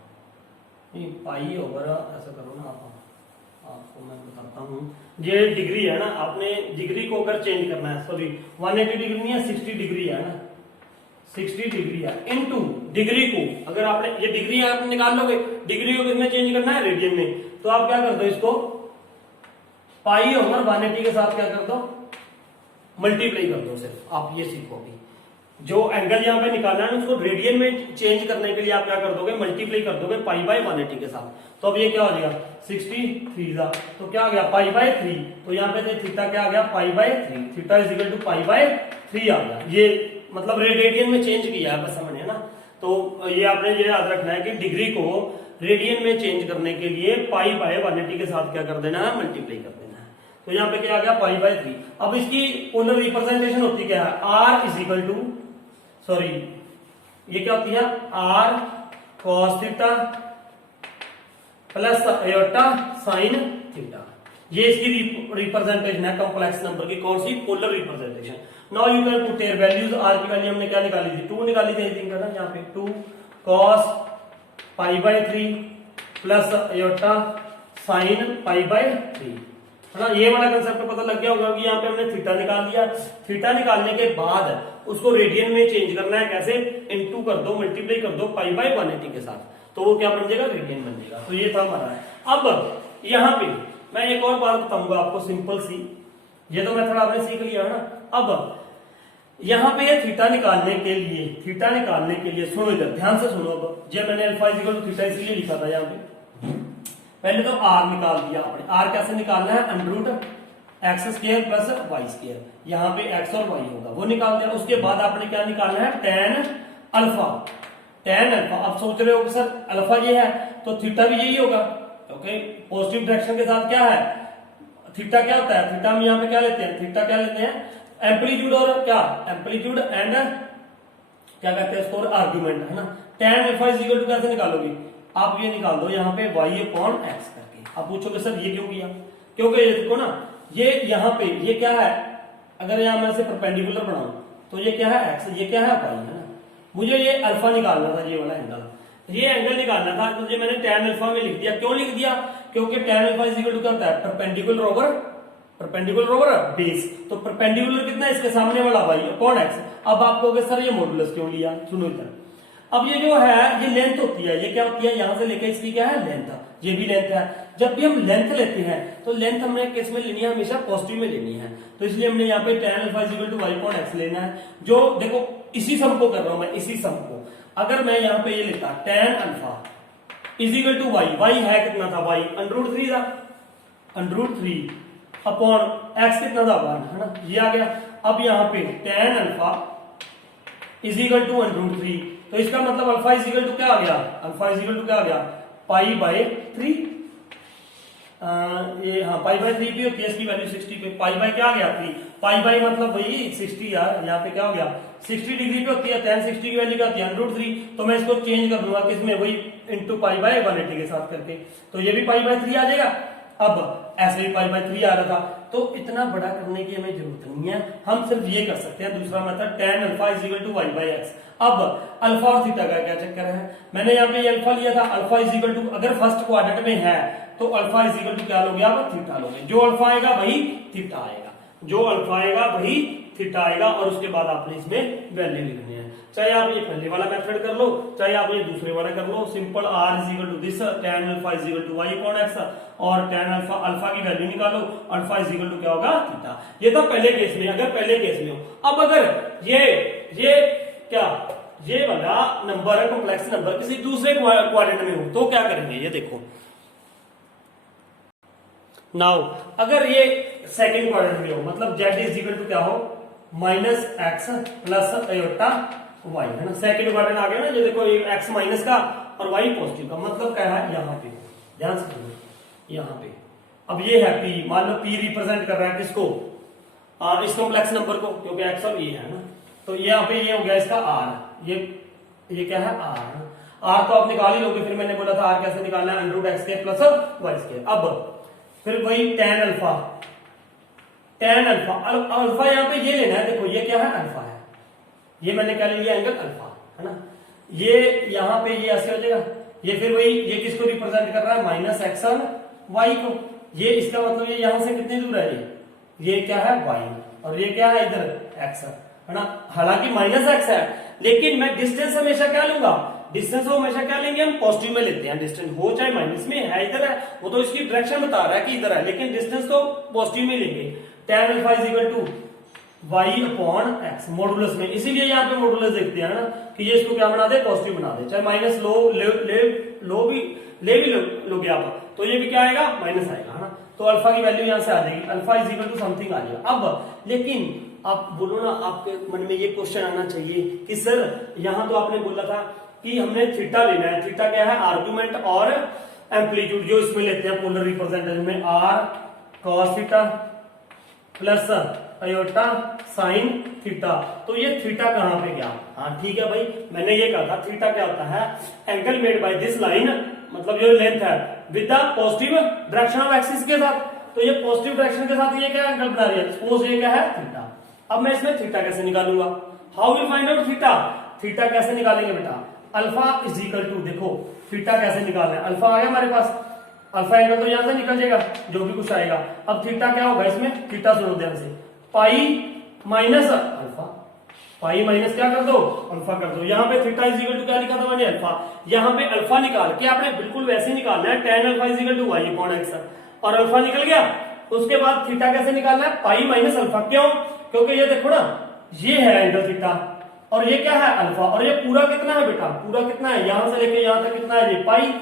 नहीं, पाई ओवर ऐसा करो ना आप, आपको मैं बताता हूँ। ये डिग्री है ना, आपने डिग्री को अगर चेंज करना है, सॉरी 180 डिग्री नहीं है, 60 डिग्री है ना, 60 डिग्री है इनटू डिग्री को, अगर आपने ये डिग्री आप निकाल लोगे, डिग्री को किसमें चेंज करना है, रेडियन में। तो आप क्या कर दो, इसको पाई ओवर 180 के साथ क्या कर दो, मल्टीप्लाई कर दो। सिर्फ आप ये सीखोगे, जो एंगल यहाँ पे निकालना है उसको रेडियन में चेंज करने के लिए आप क्या कर दोगे, मल्टीप्लाई कर दोगे पाई/180 के साथ। तो अब ये क्या हो जाएगा 63 था, तो क्या आ गया पाई/3। तो यहाँ पे थीटा क्या आ गया पाई/3, थीटा इज इक्वल टू पाई/3 आ गया। ये मतलब रेडियन में चेंज किया है, बस समझे ना। तो ये आपने ये याद रखना है कि डिग्री को रेडियन में चेंज करने के लिए पाई बाय 180 के साथ क्या कर देना है, मल्टीप्लाई कर देना है। तो यहाँ पे क्या आ गया, पाई बाय 3। अब इसकी पोलर रिप्रेजेंटेशन होती क्या है, are is equal to, sorry ये क्या होती है, r cos theta plus iota sine theta. ये इसकी रिप्रेजेंटेशन है कॉम्प्लेक्स नंबर की, कौन सी, polar representation. Now you can put their values. R की वैल्यू हमने क्या निकाली थी, 2 निकाली थी, आई थिंक है ना, यहाँ पे 2 cos pi by 3 plus iota sine pi by 3, है ना। ये वाला कंसेप्ट पता लग गया होगा कि यहाँ पे हमने थीटा निकाल दिया। थीटा निकालने के बाद उसको रेडियन में चेंज करना है, कैसे, इनटू कर दो, मल्टीप्लाई कर दो पाई बाय 180 के साथ, तो वो क्या बन जाएगा, रेडियन बन जाएगा। तो ये था हमारा। अब यहाँ पे मैं एक और बात बताऊंगा आपको, सिंपल सी, ये तो मेथड आपने सीख लिया है ना। अब यहाँ पे ये थीटा निकालने के लिए सुनो इधर ध्यान से सुनो। अब ये मैंने alpha is equal to theta इसलिए लिखा था यहाँ पे, पहले तो आर निकाल दिया आपने। आर कैसे निकालना है, under X square plus Y square, यहाँ पे एक्स और वाई होगा, वो निकाल दिया। उसके बाद आपने क्या निकालना है, टेन अल्फा। टेन अल्फा, अब सोच रहे हो सर अल्फा ये है तो थीटा भी यही होगा, ओके। पॉजिटिव डायरेक्शन के साथ क्या है, थीटा क्या होता है, थीटा में यहाँ पे क्या लेते हैं, थीटा क्या लेते हैं, एम्पलीट्यूड और क्या, एम्पलीट्यूड एंड क्या कहते हैं इसको, आर्ग्यूमेंट, है ना। Tan alpha is equal to कैसे निकालोगे, आप ये निकाल दो यहाँ पे y अपॉन एक्स करके। आप पूछोगे सर ये क्यों किया, क्योंकि ये देखो ना, ये यहाँ पे ये क्या है, अगर यहाँ मैं इसे परपेंडिकुलर बनाऊं तो ये क्या है x, ये क्या है y, है ना। मुझे ये अल्फा निकालना था, ये वाला एंगल, ये एंगल निकालना था, तो ये मैंने टेन अल्फा में लिख दिया। क्यों लिख दिया, क्योंकि tan alpha is equal to क्या होता है, परपेंडिकुलर ओवर बेस। तो परपेंडिकुलर कितना है, इसके सामने वाला y अपॉन x। अब आप कहोगे सर ये मॉडुलस क्यों लिया, सुनो इधर। अब ये जो है ये लेंथ होती है, ये क्या होती है, यहां से लेके इसकी क्या है, लेंथ, ये भी लेंथ है। जब भी हम लेंथ लेते हैं तो लेंथ हमने किस में लेनी है, हमेशा पॉजिटिव में लेनी है। तो इसलिए हमने यहाँ पे tan alpha is equal to y upon x लेना है। जो देखो इसी सम को कर रहा हूं मैं, इसी सम को अगर मैं यहाँ पे ये लेता tan alpha is equal to y है कितना था, y √3 था, √3 अपॉन x कितना था, 1, है ना, ये आ गया। अब यहाँ पे tan alpha is equal to √3, तो इसका मतलब अल्फा इज इक्वल टू क्या आ गया, अल्फा इज इक्वल टू क्या आ गया, पाई बाय 3। ये हाँ पाई बाय 3 भी होती है, इसकी वैल्यू 60 पे, पाई बाय क्या आ गया 3, पाई बाय मतलब भाई 60 यार, यहाँ पे क्या हो गया 60 डिग्री पे होती है, tan 60 की वैल्यू क्या होती है √3, तो मैं इसको चेंज कर दूंगा किसमें, वही इंटू पाई बाय 180 के साथ करके, तो ये भी पाई बाय 3 आ जाएगा। अब ऐसे ही पाई बाय 3 आ रहा था, तो इतना बड़ा करने की हमें जरूरत नहीं है, हम सिर्फ ये कर सकते हैं दूसरा method, tan alpha is equal to y by x। अब अल्फा और थीटा का क्या चक्कर है, मैंने यहाँ पे अल्फा लिया था, अल्फा इज इक्वल टू अगर फर्स्ट क्वाड्रेंट में है तो अल्फा इज इक्वल टू क्या लोगे आप, थीटा लोगे। जो अल्फा आएगा वही थीटा आएगा, जो अल्फा आएगा वही थीटा आएगा, और उसके बाद आपने इसमें वैल्यू लिखनी है। चाहे आप ये पहले वाला मेथड कर लो, चाहे आप ये दूसरे वाला कर लो, simple r is equal to this tan alpha is equal to y upon x, और tan अल्फा की वैल्यू निकालो, अल्फा इज इक्वल टू क्या होगा, थीटा। ये था पहले केस में, अगर पहले केस में हो। अब अगर ये क्या, ये वाला नंबर है कॉम्प्लेक्स नंबर किसी दूसरे क्वाड्रेंट में हो तो क्या करेंगे, ये देखो नाउ अगर ये सेकंड क्वाड्रेंट में हो, मतलब z इज इक्वल टू क्या हो, minus x plus iota y, है ना। सेकंड क्वाड्रेंट आ गया ना, ये देखो x माइनस का और y पॉजिटिव का, मतलब क्या है, यहाँ पे ध्यान से सुनो, यहाँ पे अब ये है p, मान लो p रिप्रेजेंट कर रहा है किसको, इस कॉम्प्लेक्स नंबर को, क्योंकि x और ये है ना, तो यहाँ पे ये हो गया इसका r, ये क्या है r तो आप निकाल ही लोगे, फिर मैंने बोला था r कैसे निकालना है, √x² प्लस y स्क्वायर। अब फिर वही tan अल्फा अल्फा यहाँ पे ये लेना है, देखो ये क्या है, अल्फा है, ये मैंने क्या ले लिया, एंगल अल्फा, है ना। ये यहाँ पे ये ऐसे हो जाएगा, ये फिर वही, ये किसको रिप्रेजेंट कर रहा है, माइनस एक्स और वाई को, ये इसका मतलब ये यहां से कितनी दूर है, ये क्या है y, और ये क्या है इधर x, है ना। हालांकि माइनस एक्स है, लेकिन मैं डिस्टेंस हमेशा क्या लूंगा, डिस्टेंस को हमेशा क्या लेंगे हम, पॉजिटिव में लेते हैं। डिस्टेंस हो चाहे माइनस में है, इधर है, वो तो इसकी डायरेक्शन बता रहा है कि इधर है, लेकिन डिस्टेंस तो पॉजिटिव में लेंगे। tan alpha is equal to y upon x modulus में, इसीलिए यहाँ पे मॉडुलस देखते हैं ना, कि ये इसको क्या बना दे, पॉजिटिव बना दे, चाहे माइनस ले भी लोगे आप, तो ये भी क्या आएगा, माइनस आएगा, है ना। तो अल्फा की वैल्यू यहाँ से आ जाएगी, alpha is equal to something आ जाएगा। अब लेकिन आप बोलो ना, आपके मन में ये क्वेश्चन आना चाहिए कि सर यहाँ तो आपने बोला था कि हमने थीटा लेना है। थीटा क्या है? आर्गुमेंट और एम्पलीट्यूड जो इसमें लेते हैं पोलर रिप्रेजेंटेशन में, R cos theta plus iota sine theta. तो ये थीटा कहां पे गया? हाँ ठीक है भाई, मैंने ये कहा था थीटा क्या होता है? Angle made by this line, मतलब जो लेंथ है with the positive direction of axis के साथ। तो ये पॉजिटिव डायरेक्शन के साथ ये क्या एंगल बना रही है? सपोज ये क्या है? थीटा। अब मैं इसमें थीटा कैसे निकालूंगा? How will find out theta? Theta कैसे निकालेंगे बेटा? अल्फा इज इक्वल टू, देखो थीटा कैसे निकालना है? अल्फा आ गया हमारे पास, अल्फा एंगल तो यहां से निकल जाएगा जो भी कुछ आएगा। अब थीटा क्या होगा इसमें? थीटा सुनो ध्यान से, पाई माइनस अल्फा, पाई माइनस क्या कर दो? अल्फा कर दो। यहाँ पे थीटा इज इक्वल टू क्या लिखा था मैंने? अल्फा। यहाँ पे अल्फा निकाल के आपने बिल्कुल वैसे ही निकालना है, tan alpha is equal to Y upon X, और अल्फा निकल गया। उसके बाद थीटा कैसे निकालना है? Pi minus alpha. क्यों? क्योंकि ये देखो ना, ये है एंगल थीटा और ये क्या है? अल्फा। और ये पूरा कितना है बेटा? पूरा कितना है? यहां से लेके यहां तक कितना है? ये पाई।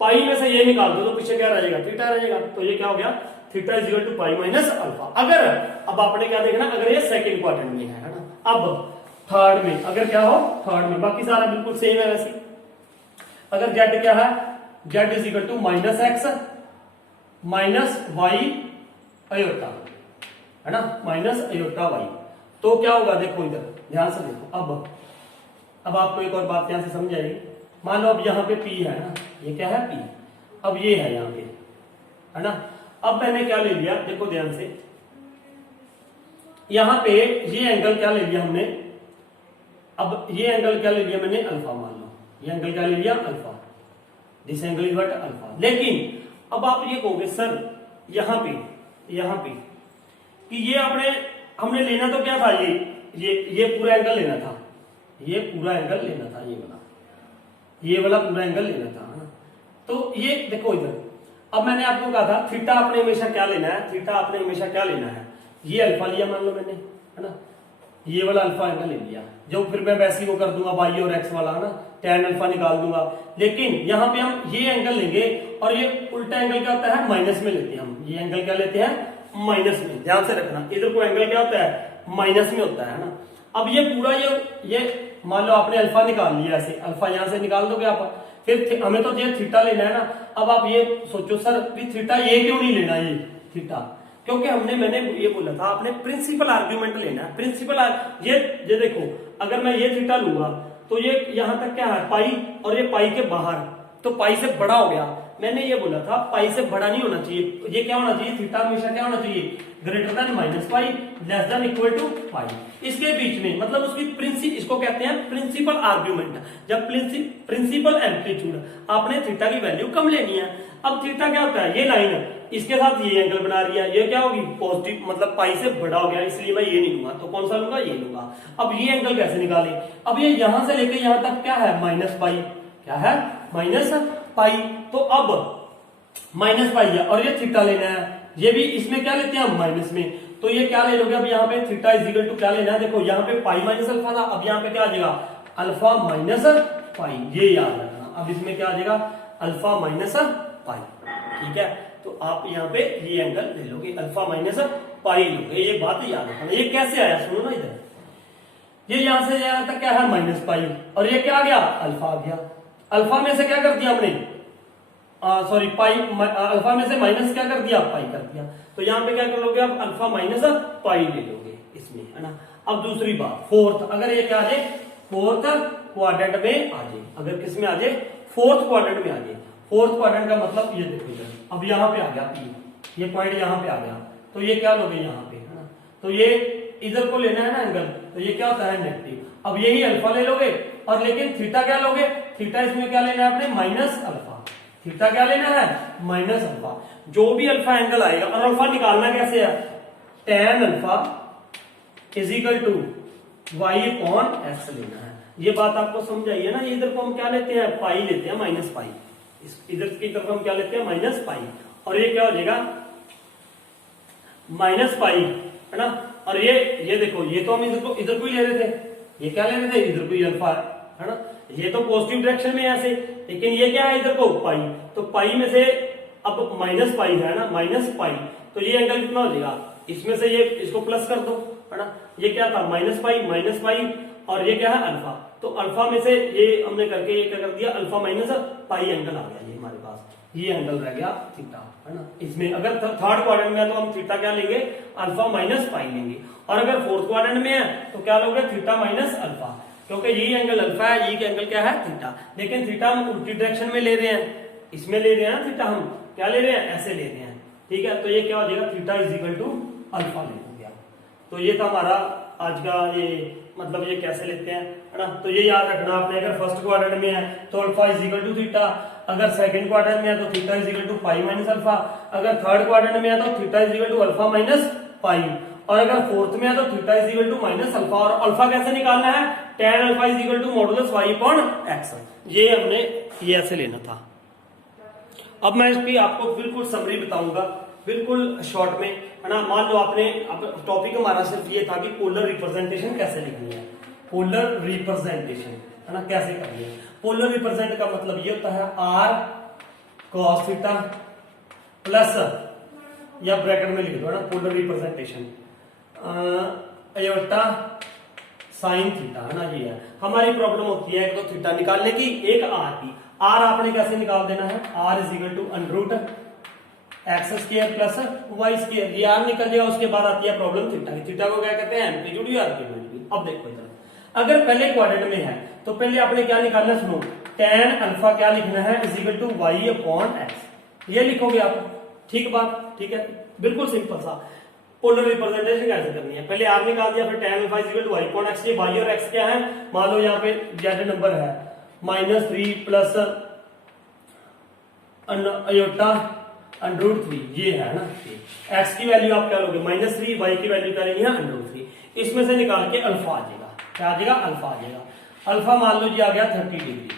पाई में से ये निकाल दो तो पीछे क्या रहेगा? थीटा रहेगा। तो ये क्या हो गया? Theta is equal to pi minus alpha. अगर अब आपने क्या देखना, अगर ये सेकंड क्वाड्रेंट में है ना, अब थर्ड में अगर क्या हो? थर्ड में, बाकी सारा बिल्कुल सेम है वैसे। अगर जेड क्या है? Z is equal to minus X minus Y iota, है ना, माइनस अयोटा वाई। तो क्या होगा? देखो इधर ध्यान से देखो। अब आपको एक और बात ध्यान से समझ आएगी। मान लो अब यहाँ पे P है ना, ये क्या है? P। अब ये है यहाँ पे, है ना। अब मैंने क्या ले लिया? देखो ध्यान से, यहाँ पे ये एंगल क्या ले लिया हमने? अब ये एंगल क्या ले लिया मैंने? अल्फा मान लो। ये एंगल क्या ले लिया? Alpha. This angle is what? Alpha. लेकिन अब आप ये कहोगे सर यहाँ पे कि ये हमने लेना तो क्या था? ये पूरा एंगल लेना था, ये पूरा एंगल लेना था, ये वाला पूरा एंगल लेना था, है ना। तो ये देखो इधर, अब मैंने आपको कहा था थीटा आपने हमेशा क्या लेना है? थीटा आपने हमेशा क्या लेना है? ये अल्फा लिया मान लो मैंने, है ना, ये वाला अल्फा एंगल ले लिया, जो फिर मैं वैसे ही वो कर दूंगा वाई और एक्स वाला, है ना, tan अल्फा निकाल दूंगा। लेकिन यहाँ पे हम ये एंगल लेंगे और ये उल्टा एंगल क्या होता है? माइनस में लेते हैं हम। ये एंगल क्या लेते हैं? माइनस में। ध्यान से रखना, इधर को एंगल क्या होता है? माइनस में होता है ना। अब ये पूरा ये मान लो आपने अल्फा निकाल लिया, ऐसे अल्फा यहां से निकाल दोगे आप, फिर हमें तो ये थीटा लेना है ना। अब आप ये सोचो सर थीटा ये क्यों नहीं लेना? ये थीटा क्योंकि मैंने ये बोला था आपने प्रिंसिपल आर्ग्यूमेंट लेना है। प्रिंसिपल ये देखो, अगर मैं ये थीटा लूंगा तो ये यहां तक क्या है? पाई, और ये पाई के बाहर, तो पाई से बड़ा हो गया। मैंने ये बोला था पाई से बड़ा नहीं होना चाहिए, ये क्या होना चाहिए? थीटा हमेशा क्या होना चाहिए? Greater than minus pi, less than equal to pi. इसके बीच में, मतलब उसकी इसको कहते हैं प्रिंसिपल आर्ग्यूमेंट। जब प्रिंसिपल एम्पलीट्यूड, आपने थीटा की वैल्यू कम लेनी है। अब थीटा क्या होता है? ये लाइन इसके साथ ये एंगल बना रही है, ये क्या होगी? पॉजिटिव, मतलब पाई से बड़ा हो गया, इसलिए मैं ये नहीं लूंगा। तो कौन सा लूंगा? ये लूंगा। अब ये एंगल कैसे निकाले? अब ये यहां से लेके यहां तक क्या है? Minus pi. क्या है? Minus pi. तो अब माइनस पाई है और ये थीटा लेना है, ये भी इसमें क्या लेते हैं हम? माइनस में। तो ये क्या ले लोगे? अब यहाँ पे थीटा इज इक्वल टू क्या लेना है? देखो यहाँ पे पाई माइनस अल्फा था, अब यहाँ पे क्या आ जाएगा? अल्फा माइनस पाई। ये याद रखना। अब इसमें क्या आ जाएगा? अल्फा माइनस पाई। ठीक है, तो आप यहाँ पे ये एंगल ले लोगे, अल्फा माइनस पाई लोगे। ये बात याद रखना। ये कैसे आया? सुनो ना इधर, ये यहां से यहां तक क्या है? माइनस पाई, और ये क्या आ गया? अल्फा आ गया। अल्फा में से क्या कर दिया हमने? सॉरी पाई, अल्फा में से माइनस क्या कर दिया? पाई कर दिया। तो यहाँ पे क्या कर लोगे आप? अल्फा माइनस पाई ले लोगे इसमें, है ना। अब दूसरी बात, फोर्थ, अगर ये क्या आ जाए? फोर्थ क्वाड्रेंट में आ जाए। अगर किस में आ जाए? फोर्थ क्वाड्रेंट में आ जाए। फोर्थ क्वाड्रेंट का मतलब ये देखो इधर, अब यहाँ पे आ गया P, ये पॉइंट यहाँ पे आ गया, तो ये क्या लोगे यहाँ पे, है ना। तो ये इधर को लेना है ना एंगल, तो ये क्या होता है? नेगेटिव। अब यही अल्फा ले लोगे, और लेकिन थीटा क्या लोगे? थीटा इसमें क्या लेना है आपने? Minus alpha. थीटा क्या लेना है? Minus alpha. जो भी अल्फा एंगल आएगा, और अल्फा निकालना कैसे है? tan alpha is equal to Y upon X लेना है। ये बात आपको समझ आई है ना। इधर को हम क्या लेते हैं? पाई लेते हैं, माइनस पाई। इधर की तरफ हम क्या लेते हैं? Minus pi. और ये क्या हो जाएगा? माइनस पाई, है ना। और ये देखो, ये तो हम इधर को ही ले रहे थे, ये क्या ले रहे थे? इधर को ही अल्फा, है ना। ये तो पॉजिटिव डायरेक्शन में ऐसे, लेकिन ये क्या है? इधर को पाई। तो पाई में से अब माइनस पाई है ना, माइनस पाई, तो ये एंगल कितना हो जाएगा? इसमें से ये इसको प्लस कर दो, है ना। ये क्या था? माइनस पाई, और ये क्या है? अल्फा। तो अल्फा में से ये हमने करके ये क्या कर दिया, अल्फा माइनस पाई एंगल आ गया ये हमारे पास, ये एंगल रह गया थीटा, है ना। इसमें अगर थर्ड क्वाड्रेंट में है तो हम थीटा क्या लेंगे, अल्फा माइनस पाई लेंगे, और अगर फोर्थ क्वाड्रेंट में है तो क्या लोगे, थीटा माइनस अल्फा, क्योंकि ये एंगल अल्फा है, ये एंगल क्या है, थीटा। लेकिन थीटा हम उल्टी डायरेक्शन में ले रहे हैं, इसमें ले रहे हैं ना थीटा, हम क्या ले रहे हैं, ऐसे ले रहे हैं, ठीक है। तो ये क्या हो जाएगा, theta is equal to alpha ले हो गया। तो ये था हमारा आज का ये, मतलब ये कैसे लेते हैं, है ना। तो ये याद रखना आपने, अगर फर्स्ट क्वाड्रेंट में है तो alpha is equal to theta, अगर सेकंड क्वाड्रेंट में है तो theta is equal to pi minus alpha, अगर थर्ड क्वाड्रेंट में है तो theta is equal to alpha minus pi, और अगर फोर्थ में है तो theta is equal to minus alpha. और अल्फा कैसे निकालना है, tan alpha is equal to modulus y upon x, ये हमने ये ऐसे लेना था। अब मैं इसकी आपको बिल्कुल समरी बताऊंगा, बिल्कुल शॉर्ट में, है ना। मान लो आपने, टॉपिक हमारा सिर्फ ये था कि पोलर रिप्रेजेंटेशन कैसे लिखनी है, पोलर रिप्रेजेंटेशन, है ना, कैसे करनी है। पोलर रिप्रेजेंट का मतलब ये होता है r cos थीटा प्लस, या ब्रैकेट में लिख दो, है ना, polar representation aorta sine theta, है ना। ये है हमारी प्रॉब्लम होती है, एक तो थीटा निकालने की, एक आर की। आर आपने कैसे निकाल देना है, are is equal to under root x square plus Y square, ये आर निकल जाएगा। उसके बाद आती है प्रॉब्लम थीटा की। थीटा को क्या कहते हैं, एम्पलीट्यूड या आर्ग्यूमेंट। अब देखो इधर, अगर पहले क्वाड्रेंट में है तो पहले आपने क्या निकालना है, सुनो, tan अल्फा क्या लिखना है, is equal to Y upon x, ये लिखोगे आप, ठीक बात, ठीक है, बिल्कुल सिंपल सा। पोलर रिप्रेजेंटेशन कैसे करनी है, पहले आर निकाल दिया, फिर tan alpha is equal to Y upon x. ये वाई और एक्स क्या है, मान लो यहाँ पे जेड नंबर है -3 प्लस अयोटा अंडर रूट 3, ये है ना। एक्स की वैल्यू आप क्या लोगे, -3, वाई की वैल्यू क्या लेनी है, अंडर रूट 3। इसमें से निकाल के अल्फा आ जाएगा, क्या आ जाएगा, अल्फा आ जाएगा। अल्फा मान लो जी आ गया 30 डिग्री,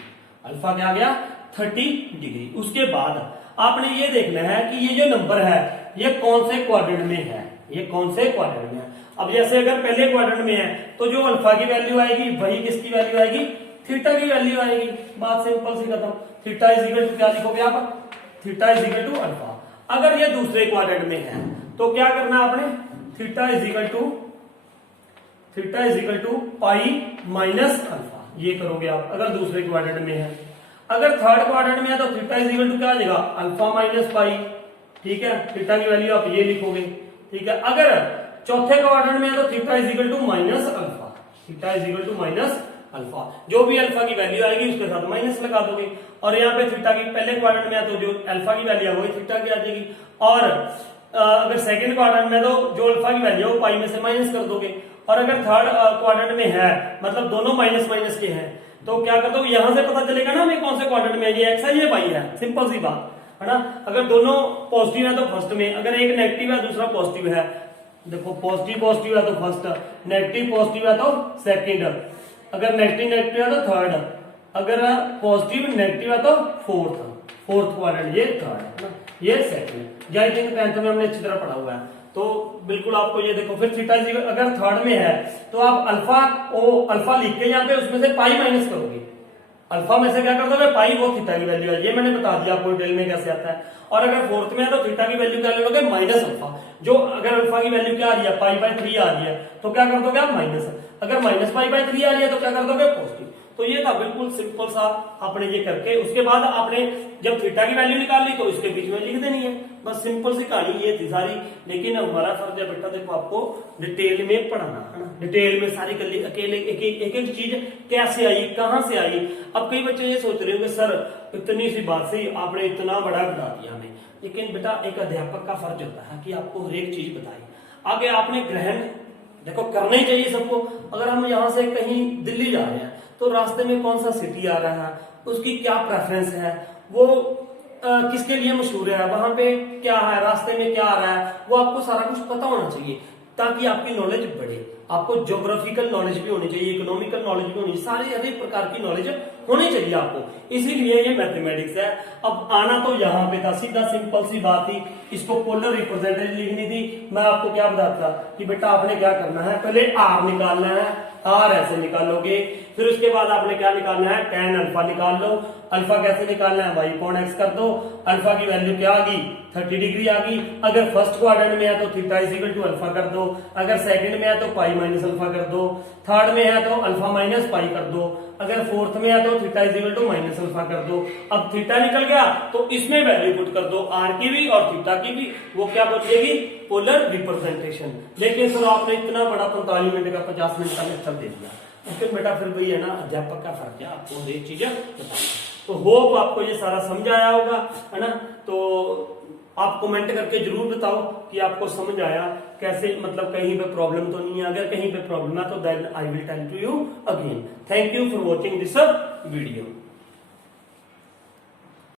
अल्फा क्या आ गया 30 डिग्री। उसके बाद आपने ये देखना है कि ये जो नंबर है ये कौन से क्वाड्रेंट में है, ये कौन से क्वाड्रेंट में है। अब जैसे अगर पहले क्वाड्रेंट में है तो जो अल्फा की वैल्यू आएगी वही किसकी वैल्यू आएगी, थीटा की वैल्यू आएगी। बात सिंपल सी खत्म। थीटा इज इक्वल टू क्या लिखोगे आप, theta is equal to alpha. अगर ये दूसरे क्वाड्रेंट में है तो क्या करना है आपने, theta is equal to pi minus alpha, ये करोगे आप अगर दूसरे क्वाड्रेंट में है। अगर थर्ड क्वाड्रेंट में है तो थीटा इज इक्वल टू क्या आ जाएगा, अल्फा माइनस पाई, ठीक है, थीटा की वैल्यू आप ये लिखोगे, ठीक है। अगर चौथे क्वाड्रेंट में है तो theta is equal to minus alpha, theta is equal to minus alpha, जो भी अल्फा की वैल्यू आएगी उसके साथ माइनस लगा दोगे। और यहाँ पे थीटा की पहले क्वाड्रेंट में है तो जो अल्फा की वैल्यू है वही थीटा की आ जाएगी। और अगर सेकंड क्वाड्रेंट में तो जो अल्फा की वैल्यू है वो पाई में से माइनस कर दोगे। और अगर थर्ड क्वाड्रेंट में है, मतलब दोनों माइनस माइनस के हैं, तो क्या कर दो, यहां से पता चलेगा ना हमें कौन से क्वाड्रेंट में है, ये एक्स है ये वाई है, सिंपल सी बात है ना। अगर दोनों पॉजिटिव है तो फर्स्ट में, अगर एक नेगेटिव है दूसरा पॉजिटिव है, देखो पॉजिटिव पॉजिटिव है तो फर्स्ट, नेगेटिव पॉजिटिव है तो सेकंड, अगर नेगेटिव नेगेटिव है तो थर्ड, अगर पॉजिटिव नेगेटिव है तो फोर्थ क्वाड्रेंट, ये थर्ड है ना, ये सेकंड। या आई थिंक 10th में हमने अच्छी तरह पढ़ा हुआ है, तो बिल्कुल आपको ये देखो। फिर थीटा अगर थर्ड में है तो आप अल्फा लिख के यहाँ पे उसमें से पाई माइनस करोगे, अल्फा में से क्या कर दोगे पाई, वो थीटा की वैल्यू है, ये मैंने बता दिया आपको डिटेल में कैसे आता है। और अगर फोर्थ में है तो थीटा की वैल्यू क्या ले लोगे, माइनस अल्फा, जो अगर अल्फा की वैल्यू क्या आ रही है, पाई/3 आ रही है, तो क्या कर दोगे आप माइनस, अगर माइनस पाई/3 आ रही है तो क्या कर दोगे पॉजिटिव। तो ये था बिल्कुल सिंपल सा, आपने ये करके उसके बाद आपने जब थीटा की वैल्यू निकाल ली तो इसके बीच में लिख देनी है, बस सिंपल सी कहानी ये थी सारी। लेकिन हमारा फर्ज है बेटा देखो आपको डिटेल में पढ़ाना है ना, डिटेल में सारी अकेले एक चीज कैसे आई, कहां से आई। अब कई बच्चे ये सोच रहे होंगे सर इतनी सी बात से आपने इतना बड़ा बता दिया हमें, लेकिन बेटा एक अध्यापक का फर्ज होता है कि आपको हर एक चीज बताए। आगे आपने ग्रहण देखो करना ही चाहिए सबको। अगर हम यहाँ से कहीं दिल्ली जा रहे हैं तो रास्ते में कौन सा सिटी आ रहा है, उसकी क्या प्रेफरेंस है, वो किसके लिए मशहूर है, वहां पे क्या है, रास्ते में क्या आ रहा है, वो आपको सारा कुछ पता होना चाहिए ताकि आपकी नॉलेज बढ़े। आपको ज्योग्राफिकल नॉलेज भी होनी चाहिए, इकोनॉमिकल नॉलेज भी होनी चाहिए, सारी हर एक प्रकार की नॉलेज होनी चाहिए आपको, इसीलिए ये मैथमेटिक्स है। अब आना तो यहाँ पे था, सीधा सिंपल सी बात थी, इसको पोलर रिप्रेजेंटेशन लिखनी थी। मैं आपको क्या बताता कि बेटा आपने क्या करना है, पहले आर निकालना है, आर ऐसे निकालोगे, फिर उसके बाद आपने क्या निकालना है, tan अल्फा निकाल लो। अल्फा कैसे निकालना है, y अपॉन x कर दो, अल्फा की वैल्यू क्या आ गई 30 डिग्री आ गई। अगर फर्स्ट क्वाड्रेंट में है तो theta is equal to alpha कर दो, अगर सेकंड में है तो पाई माइनस अल्फा कर दो, थर्ड में है तो अल्फा माइनस पाई कर दो, अगर फोर्थ में है तो theta is equal to minus alpha कर दो। अब थीटा निकल गया तो इसमें वैल्यू पुट कर दो, आर की भी और थीटा की भी, वो क्या बन जाएगी, पोलर रिप्रेजेंटेशन। लेकिन सर आपने इतना बड़ा 45 मिनट का 50 मिनट का लेक्चर दे दिया, फिर बेटा फिर वही है ना, अध्यापक का फर्क है, आपको ये चीजें बताना। तो होप आपको ये सारा समझ आया होगा, है ना। तो आप कमेंट करके जरूर बताओ कि आपको समझ आया कैसे, मतलब कहीं पे प्रॉब्लम तो नहीं है। अगर कहीं पे प्रॉब्लम है तो then I will tell to you again. Thank you for watching this video.